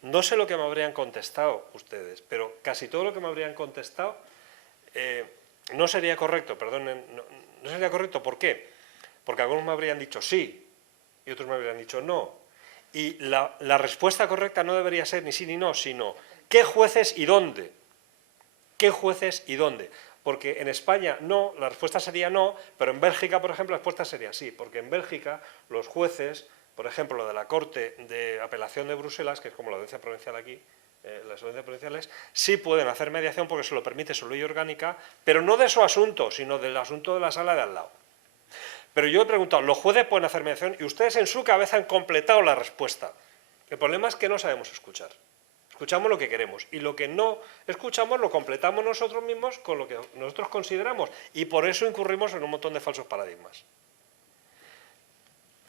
No sé lo que me habrían contestado ustedes, pero casi todo lo que me habrían contestado no sería correcto, perdonen, no sería correcto. ¿Por qué? Porque algunos me habrían dicho sí y otros me habrían dicho no. Y la respuesta correcta no debería ser ni sí ni no, sino ¿qué jueces y dónde? ¿Qué jueces y dónde? Porque en España no, la respuesta sería no, pero en Bélgica, por ejemplo, la respuesta sería sí, porque en Bélgica los jueces, por ejemplo, de la Corte de Apelación de Bruselas, que es como la audiencia provincial aquí, las audiencias provinciales, sí pueden hacer mediación porque se lo permite su ley orgánica, pero no de su asunto, sino del asunto de la sala de al lado. Pero yo he preguntado, ¿los jueces pueden hacer mediación? Y ustedes en su cabeza han completado la respuesta. El problema es que no sabemos escuchar. Escuchamos lo que queremos y lo que no escuchamos lo completamos nosotros mismos con lo que nosotros consideramos y por eso incurrimos en un montón de falsos paradigmas.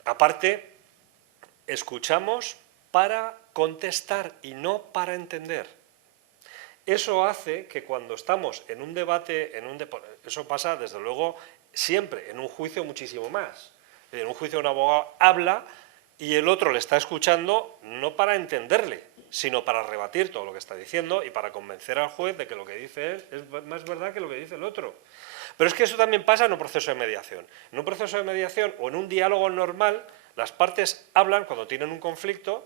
Aparte, escuchamos para contestar y no para entender. Eso hace que cuando estamos en un debate, eso pasa desde luego siempre, en un juicio muchísimo más. En un juicio un abogado habla y el otro le está escuchando no para entenderle, sino para rebatir todo lo que está diciendo y para convencer al juez de que lo que dice él es más verdad que lo que dice el otro. Pero es que eso también pasa en un proceso de mediación. En un proceso de mediación o en un diálogo normal, las partes hablan cuando tienen un conflicto.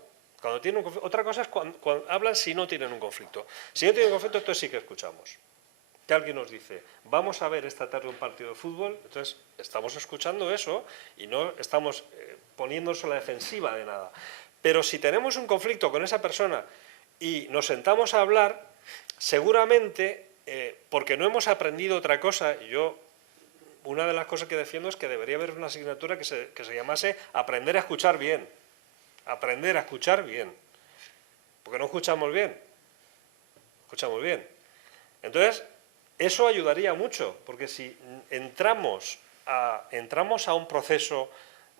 Otra cosa es cuando hablan si no tienen un conflicto. Si no tienen un conflicto, entonces sí que escuchamos. Que alguien nos dice, vamos a ver esta tarde un partido de fútbol, entonces estamos escuchando eso y no estamos poniéndonos a la defensiva de nada. Pero si tenemos un conflicto con esa persona y nos sentamos a hablar, seguramente porque no hemos aprendido otra cosa. Una de las cosas que defiendo es que debería haber una asignatura que se llamase aprender a escuchar bien. Aprender a escuchar bien. Porque no escuchamos bien. Escuchamos bien. Entonces, eso ayudaría mucho, porque si entramos a un proceso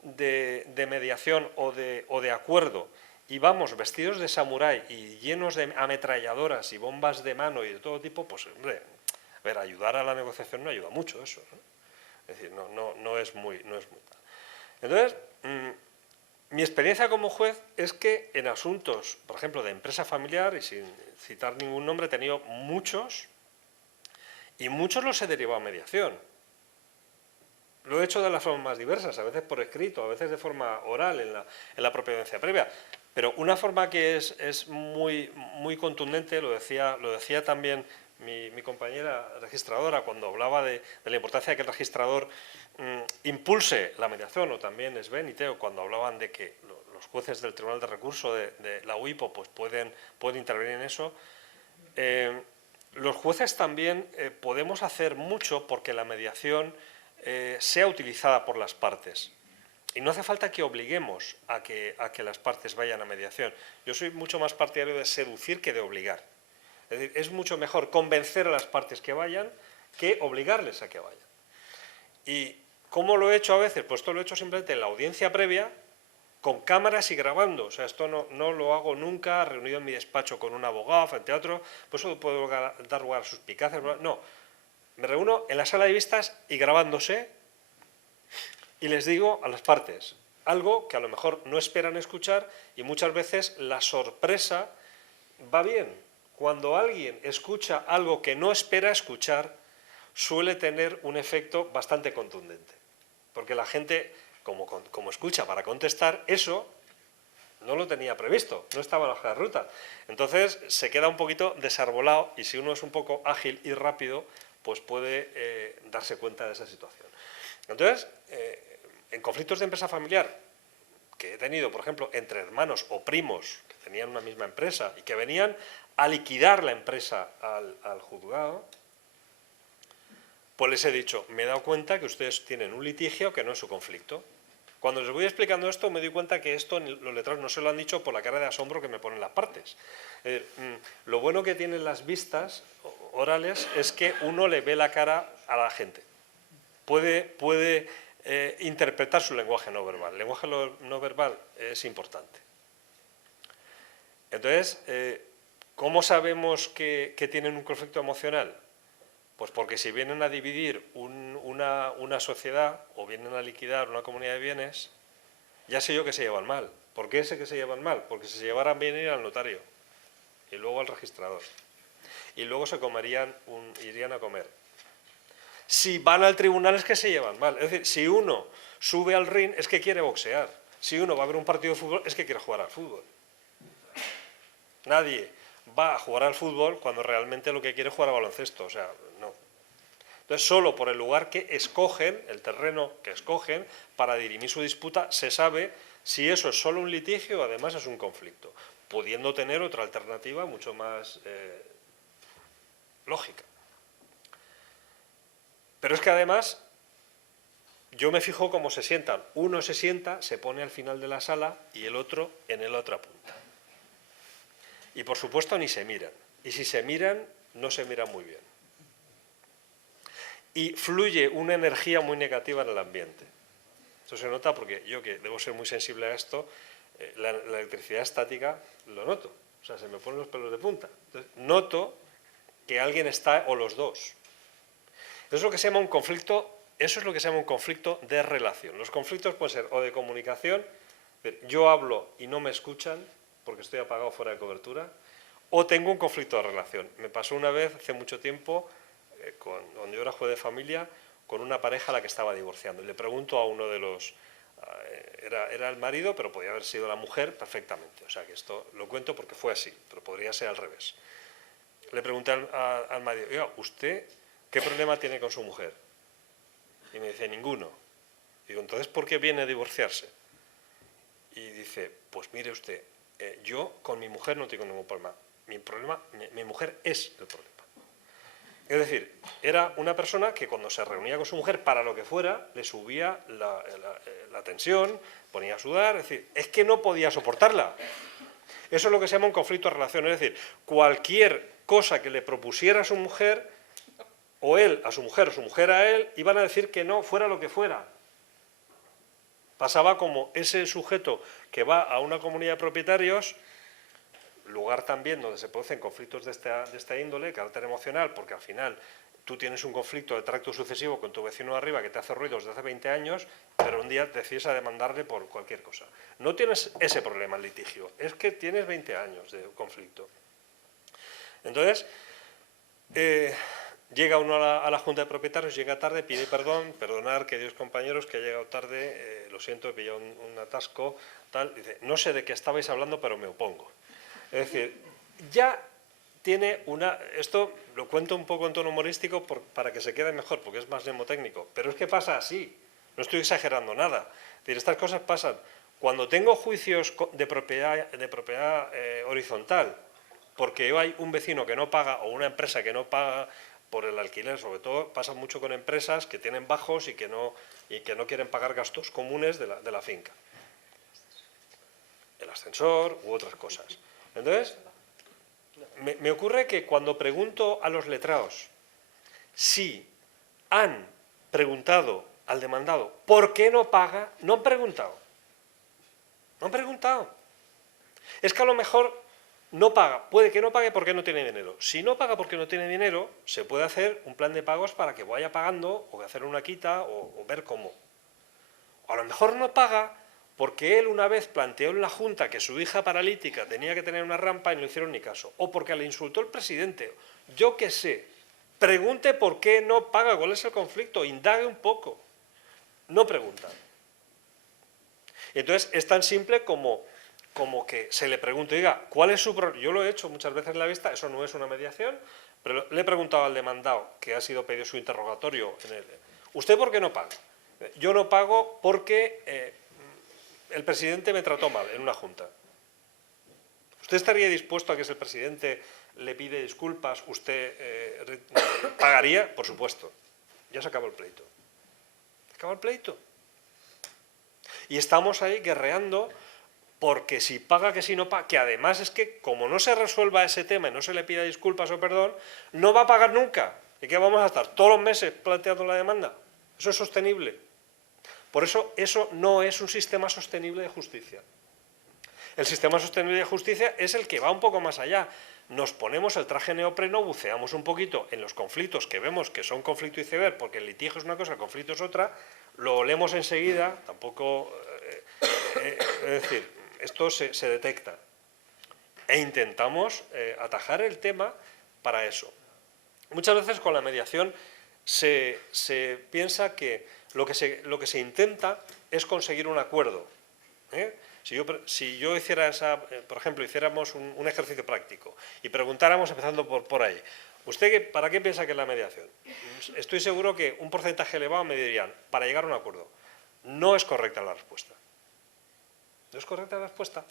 de mediación o de acuerdo y vamos vestidos de samurái y llenos de ametralladoras y bombas de mano y de todo tipo, pues, hombre, a ver, ayudar a la negociación no ayuda mucho eso, ¿no? Es decir, no es muy tal. Entonces, mi experiencia como juez es que en asuntos, por ejemplo, de empresa familiar, y sin citar ningún nombre, he tenido muchos, y muchos los he derivado a mediación. Lo he hecho de las formas más diversas, a veces por escrito, a veces de forma oral, en la propia audiencia previa. Pero una forma que es muy contundente, lo decía también mi compañera registradora cuando hablaba de la importancia de que el registrador impulse la mediación, o también Sven y Teo cuando hablaban de que los jueces del Tribunal de Recurso de la UIPO pues pueden intervenir en eso. Los jueces también podemos hacer mucho porque la mediación sea utilizada por las partes. Y no hace falta que obliguemos a que las partes vayan a mediación. Yo soy mucho más partidario de seducir que de obligar. Es decir, es mucho mejor convencer a las partes que vayan que obligarles a que vayan. ¿Y cómo lo he hecho a veces? Pues esto lo he hecho simplemente en la audiencia previa, con cámaras y grabando. O sea, esto no lo hago nunca reunido en mi despacho con un abogado frente a otro, pues eso puede dar lugar a suspicacias. No, me reúno en la sala de vistas y grabándose, y les digo a las partes algo que a lo mejor no esperan escuchar, y muchas veces la sorpresa va bien. Cuando alguien escucha algo que no espera escuchar, suele tener un efecto bastante contundente. Porque la gente, como escucha para contestar, eso no lo tenía previsto, no estaba en la hoja de ruta. Entonces se queda un poquito desarbolado, y si uno es un poco ágil y rápido, pues puede darse cuenta de esa situación. Entonces, en conflictos de empresa familiar que he tenido, por ejemplo, entre hermanos o primos que tenían una misma empresa y que venían a liquidar la empresa al juzgado, pues les he dicho, me he dado cuenta que ustedes tienen un litigio que no es su conflicto. Cuando les voy explicando esto, me doy cuenta que esto los letrados no se lo han dicho por la cara de asombro que me ponen las partes. Lo bueno que tienen las vistas orales es que uno le ve la cara a la gente. Puede interpretar su lenguaje no verbal. El lenguaje no verbal es importante. Entonces, ¿cómo sabemos que tienen un conflicto emocional? Pues porque si vienen a dividir una sociedad o vienen a liquidar una comunidad de bienes, ya sé yo que se llevan mal. ¿Por qué sé que se llevan mal? Porque si se llevaran bien irían al notario y luego al registrador. Y luego irían a comer. Si van al tribunal es que se llevan mal. Es decir, si uno sube al ring es que quiere boxear. Si uno va a ver un partido de fútbol es que quiere jugar al fútbol. Nadie va a jugar al fútbol cuando realmente lo que quiere es jugar al baloncesto. O sea, no. Entonces, solo por el lugar que escogen, el terreno que escogen para dirimir su disputa, se sabe si eso es solo un litigio o además es un conflicto, pudiendo tener otra alternativa mucho más lógica. Pero es que además, yo me fijo cómo se sientan. Uno se sienta, se pone al final de la sala y el otro en la otra punta. Y por supuesto ni se miran. Y si se miran, no se miran muy bien. Y fluye una energía muy negativa en el ambiente. Eso se nota porque yo, que debo ser muy sensible a esto, la electricidad estática lo noto. O sea, se me ponen los pelos de punta. Entonces, noto que alguien está, o los dos. Eso es lo que se llama un conflicto, de relación. Los conflictos pueden ser o de comunicación, yo hablo y no me escuchan porque estoy apagado fuera de cobertura, o tengo un conflicto de relación. Me pasó una vez, hace mucho tiempo, cuando yo era juez de familia, con una pareja a la que estaba divorciando. Y le pregunto a uno de los... Era el marido, pero podía haber sido la mujer perfectamente. O sea, que esto lo cuento porque fue así, pero podría ser al revés. Le pregunté al marido, oiga, ¿usted qué problema tiene con su mujer? Y me dice, ninguno. Digo, entonces, ¿por qué viene a divorciarse? Y dice, pues mire usted, yo con mi mujer no tengo ningún problema. Mi mujer es el problema. Es decir, era una persona que cuando se reunía con su mujer, para lo que fuera, le subía la tensión, ponía a sudar, es decir, es que no podía soportarla. Eso es lo que se llama un conflicto de relación, es decir, cualquier cosa que le propusiera a su mujer, o él a su mujer, o su mujer a él, iban a decir que no, fuera lo que fuera. Pasaba como ese sujeto que va a una comunidad de propietarios, lugar también donde se producen conflictos de esta índole, carácter emocional, porque al final tú tienes un conflicto de tracto sucesivo con tu vecino de arriba que te hace ruidos desde hace 20 años, pero un día decides a demandarle por cualquier cosa. No tienes ese problema en litigio, es que tienes 20 años de conflicto. Entonces, llega uno a la Junta de Propietarios, llega tarde, pide perdón, perdonar, queridos compañeros, que he llegado tarde, lo siento, he pillado un atasco, tal, dice, no sé de qué estabais hablando, pero me opongo. Es decir, ya tiene esto lo cuento un poco en tono humorístico para que se quede mejor, porque es más mnemotécnico, pero es que pasa así, no estoy exagerando nada. Es decir, estas cosas pasan. Cuando tengo juicios de propiedad horizontal, porque hay un vecino que no paga o una empresa que no paga por el alquiler, sobre todo pasa mucho con empresas que tienen bajos y que no quieren pagar gastos comunes de la finca. El ascensor u otras cosas. Entonces, me ocurre que cuando pregunto a los letrados si han preguntado al demandado ¿por qué no paga? No han preguntado. No han preguntado. Es que a lo mejor no paga. Puede que no pague porque no tiene dinero. Si no paga porque no tiene dinero, se puede hacer un plan de pagos para que vaya pagando o hacer una quita o ver cómo. A lo mejor no paga porque él una vez planteó en la Junta que su hija paralítica tenía que tener una rampa y no le hicieron ni caso. O porque le insultó el presidente. Yo qué sé. Pregunte por qué no paga, cuál es el conflicto, indague un poco. No pregunta. Entonces es tan simple como que se le pregunte, diga, ¿cuál es su problema? Yo lo he hecho muchas veces en la vista, eso no es una mediación, pero le he preguntado al demandado, que ha sido pedido su interrogatorio, ¿usted por qué no paga? Yo no pago porque el presidente me trató mal en una junta. ¿Usted estaría dispuesto a que si el presidente le pide disculpas, usted pagaría? Por supuesto. Ya se acabó el pleito. Se acabó el pleito. Y estamos ahí guerreando porque si paga, que si no paga, que además es que como no se resuelva ese tema y no se le pida disculpas o perdón, no va a pagar nunca. ¿Y qué vamos a estar todos los meses planteando la demanda? ¿Eso es sostenible? Por eso, eso no es un sistema sostenible de justicia. El sistema sostenible de justicia es el que va un poco más allá. Nos ponemos el traje neopreno, buceamos un poquito en los conflictos que vemos que son conflicto iceberg, porque el litigio es una cosa, el conflicto es otra, lo olemos enseguida, tampoco... es decir, esto se detecta. E intentamos atajar el tema para eso. Muchas veces con la mediación se piensa que lo que se intenta es conseguir un acuerdo. Si yo hiciera por ejemplo, hiciéramos un ejercicio práctico y preguntáramos, empezando por ahí, ¿usted para qué piensa que es la mediación? Estoy seguro que un porcentaje elevado me dirían, para llegar a un acuerdo. No es correcta la respuesta. ¿No es correcta la respuesta?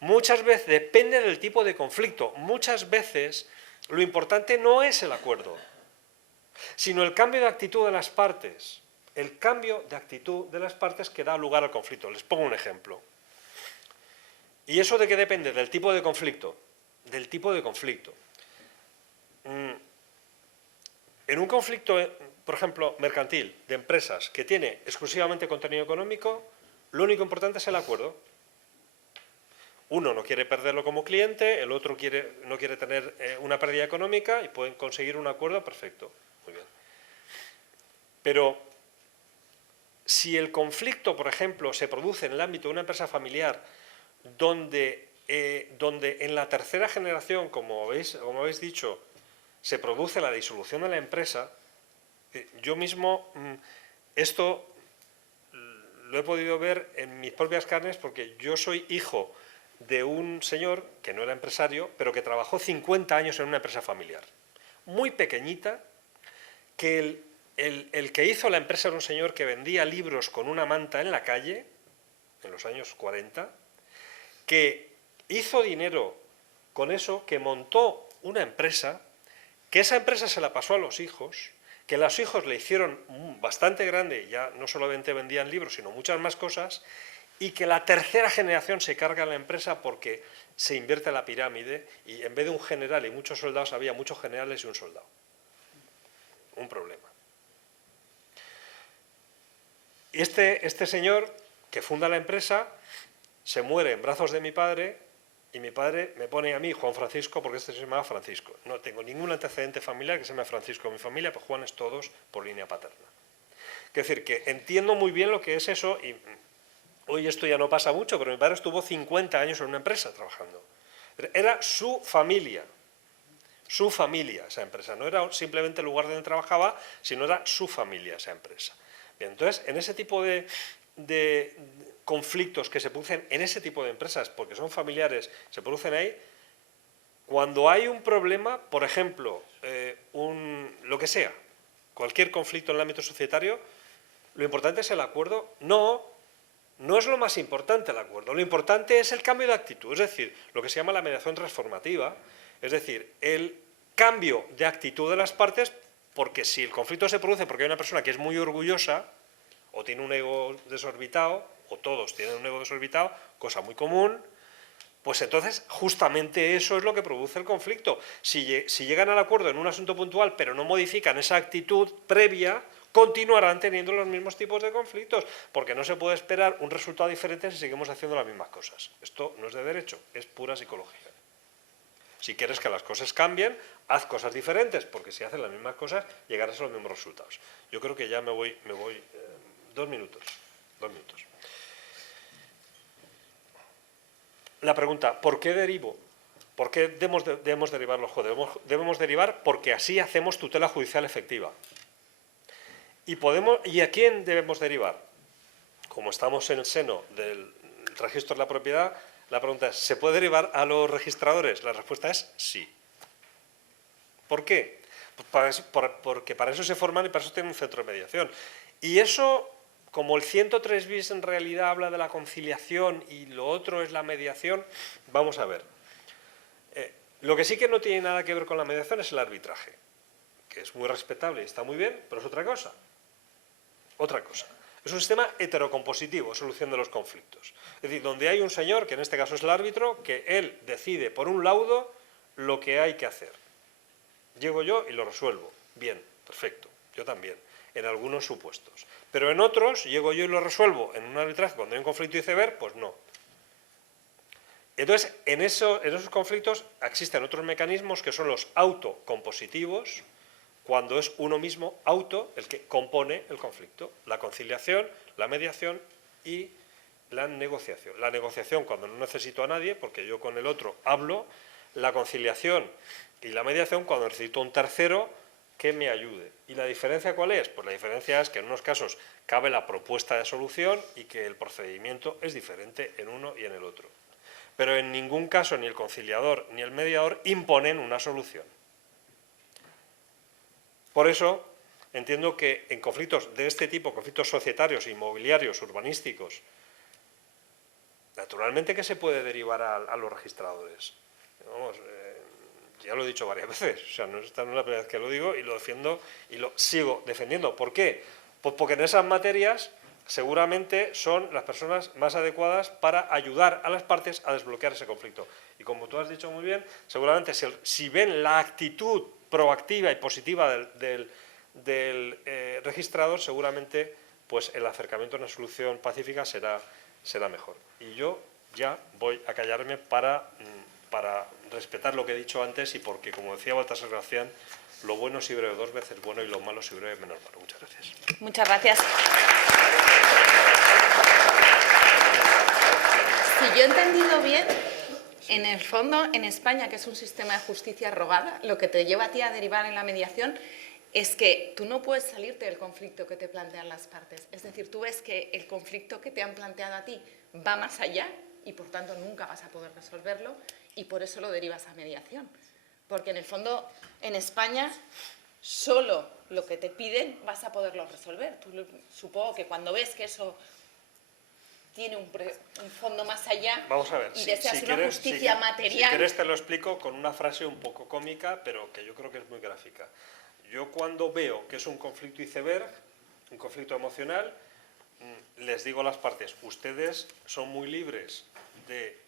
Muchas veces, depende del tipo de conflicto, muchas veces lo importante no es el acuerdo, sino el cambio de actitud de las partes. El cambio de actitud de las partes que da lugar al conflicto. Les pongo un ejemplo. ¿Y eso de qué depende? Del tipo de conflicto. Del tipo de conflicto. En un conflicto, por ejemplo, mercantil, de empresas, que tiene exclusivamente contenido económico, lo único importante es el acuerdo. Uno no quiere perderlo como cliente, el otro no quiere tener una pérdida económica y pueden conseguir un acuerdo perfecto. Muy bien. Pero si el conflicto, por ejemplo, se produce en el ámbito de una empresa familiar donde en la tercera generación, como habéis dicho, se produce la disolución de la empresa, yo mismo esto lo he podido ver en mis propias carnes porque yo soy hijo de un señor que no era empresario, pero que trabajó 50 años en una empresa familiar, muy pequeñita, que el que hizo la empresa era un señor que vendía libros con una manta en la calle, en los años 40, que hizo dinero con eso, que montó una empresa que esa empresa se la pasó a los hijos, que los hijos le hicieron bastante grande, ya no solamente vendían libros, sino muchas más cosas, y que la tercera generación se carga la empresa porque se invierte la pirámide y en vez de un general y muchos soldados había muchos generales y un soldado. Un problema. Y este señor que funda la empresa se muere en brazos de mi padre y mi padre me pone a mí Juan Francisco porque este se llamaba Francisco. No tengo ningún antecedente familiar que se llame Francisco en mi familia, pero Juan es todos por línea paterna. Es decir, que entiendo muy bien lo que es eso y hoy esto ya no pasa mucho, pero mi padre estuvo 50 años en una empresa trabajando. Era su familia esa empresa. No era simplemente el lugar donde trabajaba, sino era su familia esa empresa. Bien, entonces, en ese tipo de conflictos que se producen en ese tipo de empresas, porque son familiares, se producen ahí, cuando hay un problema, por ejemplo, lo que sea, cualquier conflicto en el ámbito societario, lo importante es el acuerdo. No es lo más importante el acuerdo, lo importante es el cambio de actitud, es decir, lo que se llama la mediación transformativa, es decir, el cambio de actitud de las partes, porque si el conflicto se produce porque hay una persona que es muy orgullosa, o tiene un ego desorbitado, o todos tienen un ego desorbitado, cosa muy común, pues entonces justamente eso es lo que produce el conflicto. Si llegan al acuerdo en un asunto puntual, pero no modifican esa actitud previa, continuarán teniendo los mismos tipos de conflictos, porque no se puede esperar un resultado diferente si seguimos haciendo las mismas cosas. Esto no es de derecho, es pura psicología. Si quieres que las cosas cambien, haz cosas diferentes, porque si haces las mismas cosas, llegarás a los mismos resultados. Yo creo que ya me voy 2 minutos. La pregunta, ¿por qué derivo? ¿Por qué debemos derivar los jueces? Debemos derivar porque así hacemos tutela judicial efectiva. ¿Y a quién debemos derivar? Como estamos en el seno del registro de la propiedad, la pregunta es, ¿se puede derivar a los registradores? La respuesta es sí. ¿Por qué? Pues porque para eso se forman y para eso tienen un centro de mediación. Y eso, como el 103 bis en realidad habla de la conciliación y lo otro es la mediación, vamos a ver. Lo que sí que no tiene nada que ver con la mediación es el arbitraje, que es muy respetable y está muy bien, pero es otra cosa. Otra cosa. Es un sistema heterocompositivo, solución de los conflictos. Es decir, donde hay un señor, que en este caso es el árbitro, que él decide por un laudo lo que hay que hacer. Llego yo y lo resuelvo. Bien, perfecto, yo también, en algunos supuestos. Pero en otros, llego yo y lo resuelvo en un arbitraje cuando hay un conflicto iceberg, pues no. Entonces, en esos conflictos existen otros mecanismos que son los autocompositivos, cuando es uno mismo, el que compone el conflicto. La conciliación, la mediación y la negociación. La negociación cuando no necesito a nadie, porque yo con el otro hablo. La conciliación y la mediación cuando necesito un tercero que me ayude. ¿Y la diferencia cuál es? Pues la diferencia es que en unos casos cabe la propuesta de solución y que el procedimiento es diferente en uno y en el otro. Pero en ningún caso ni el conciliador ni el mediador imponen una solución. Por eso entiendo que en conflictos de este tipo, conflictos societarios, inmobiliarios, urbanísticos, naturalmente que se puede derivar a los registradores. Vamos, ya lo he dicho varias veces, o sea, esta no es la primera vez que lo digo y lo defiendo y lo sigo defendiendo. ¿Por qué? Pues porque en esas materias seguramente son las personas más adecuadas para ayudar a las partes a desbloquear ese conflicto. Y como tú has dicho muy bien, seguramente si ven la actitud proactiva y positiva del registrador, seguramente pues el acercamiento a una solución pacífica será mejor. Y yo ya voy a callarme para respetar lo que he dicho antes y porque, como decía Baltasar Gracián, lo bueno si breve 2 veces bueno y lo malo si breve menos malo. Muchas gracias. Muchas gracias. Si yo he entendido bien, en el fondo, en España, que es un sistema de justicia rogada, lo que te lleva a ti a derivar en la mediación es que tú no puedes salirte del conflicto que te plantean las partes. Es decir, tú ves que el conflicto que te han planteado a ti va más allá y, por tanto, nunca vas a poder resolverlo y por eso lo derivas a mediación. Porque, en el fondo, en España, solo lo que te piden vas a poderlo resolver. Tú, supongo que cuando ves que eso tiene un fondo más allá Vamos a ver, y deseas una justicia material. Si quieres te lo explico con una frase un poco cómica, pero que yo creo que es muy gráfica. Yo cuando veo que es un conflicto iceberg, un conflicto emocional, les digo a las partes, ustedes son muy libres de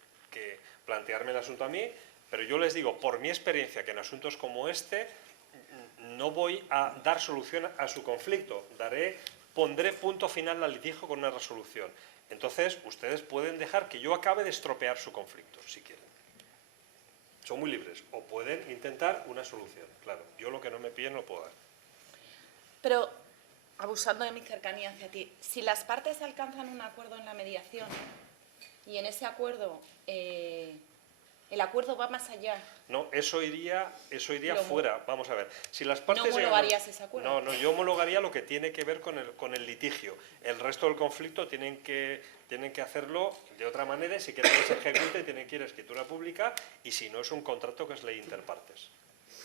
plantearme el asunto a mí, pero yo les digo, por mi experiencia, que en asuntos como este, no voy a dar solución a su conflicto, pondré punto final al litigio con una resolución. Entonces, ustedes pueden dejar que yo acabe de estropear su conflicto, si quieren. Son muy libres, o pueden intentar una solución, claro. Yo lo que no me piden no lo puedo dar. Pero, abusando de mi cercanía hacia ti, si las partes alcanzan un acuerdo en la mediación y en ese acuerdo el acuerdo va más allá. No, eso iría fuera. Vamos a ver. Si las partes ¿No homologarías ese acuerdo? No, yo homologaría lo que tiene que ver con el litigio. El resto del conflicto tienen que hacerlo de otra manera. Si quieren que se ejecute, tienen que ir a escritura pública, y si no, es un contrato que es ley interpartes.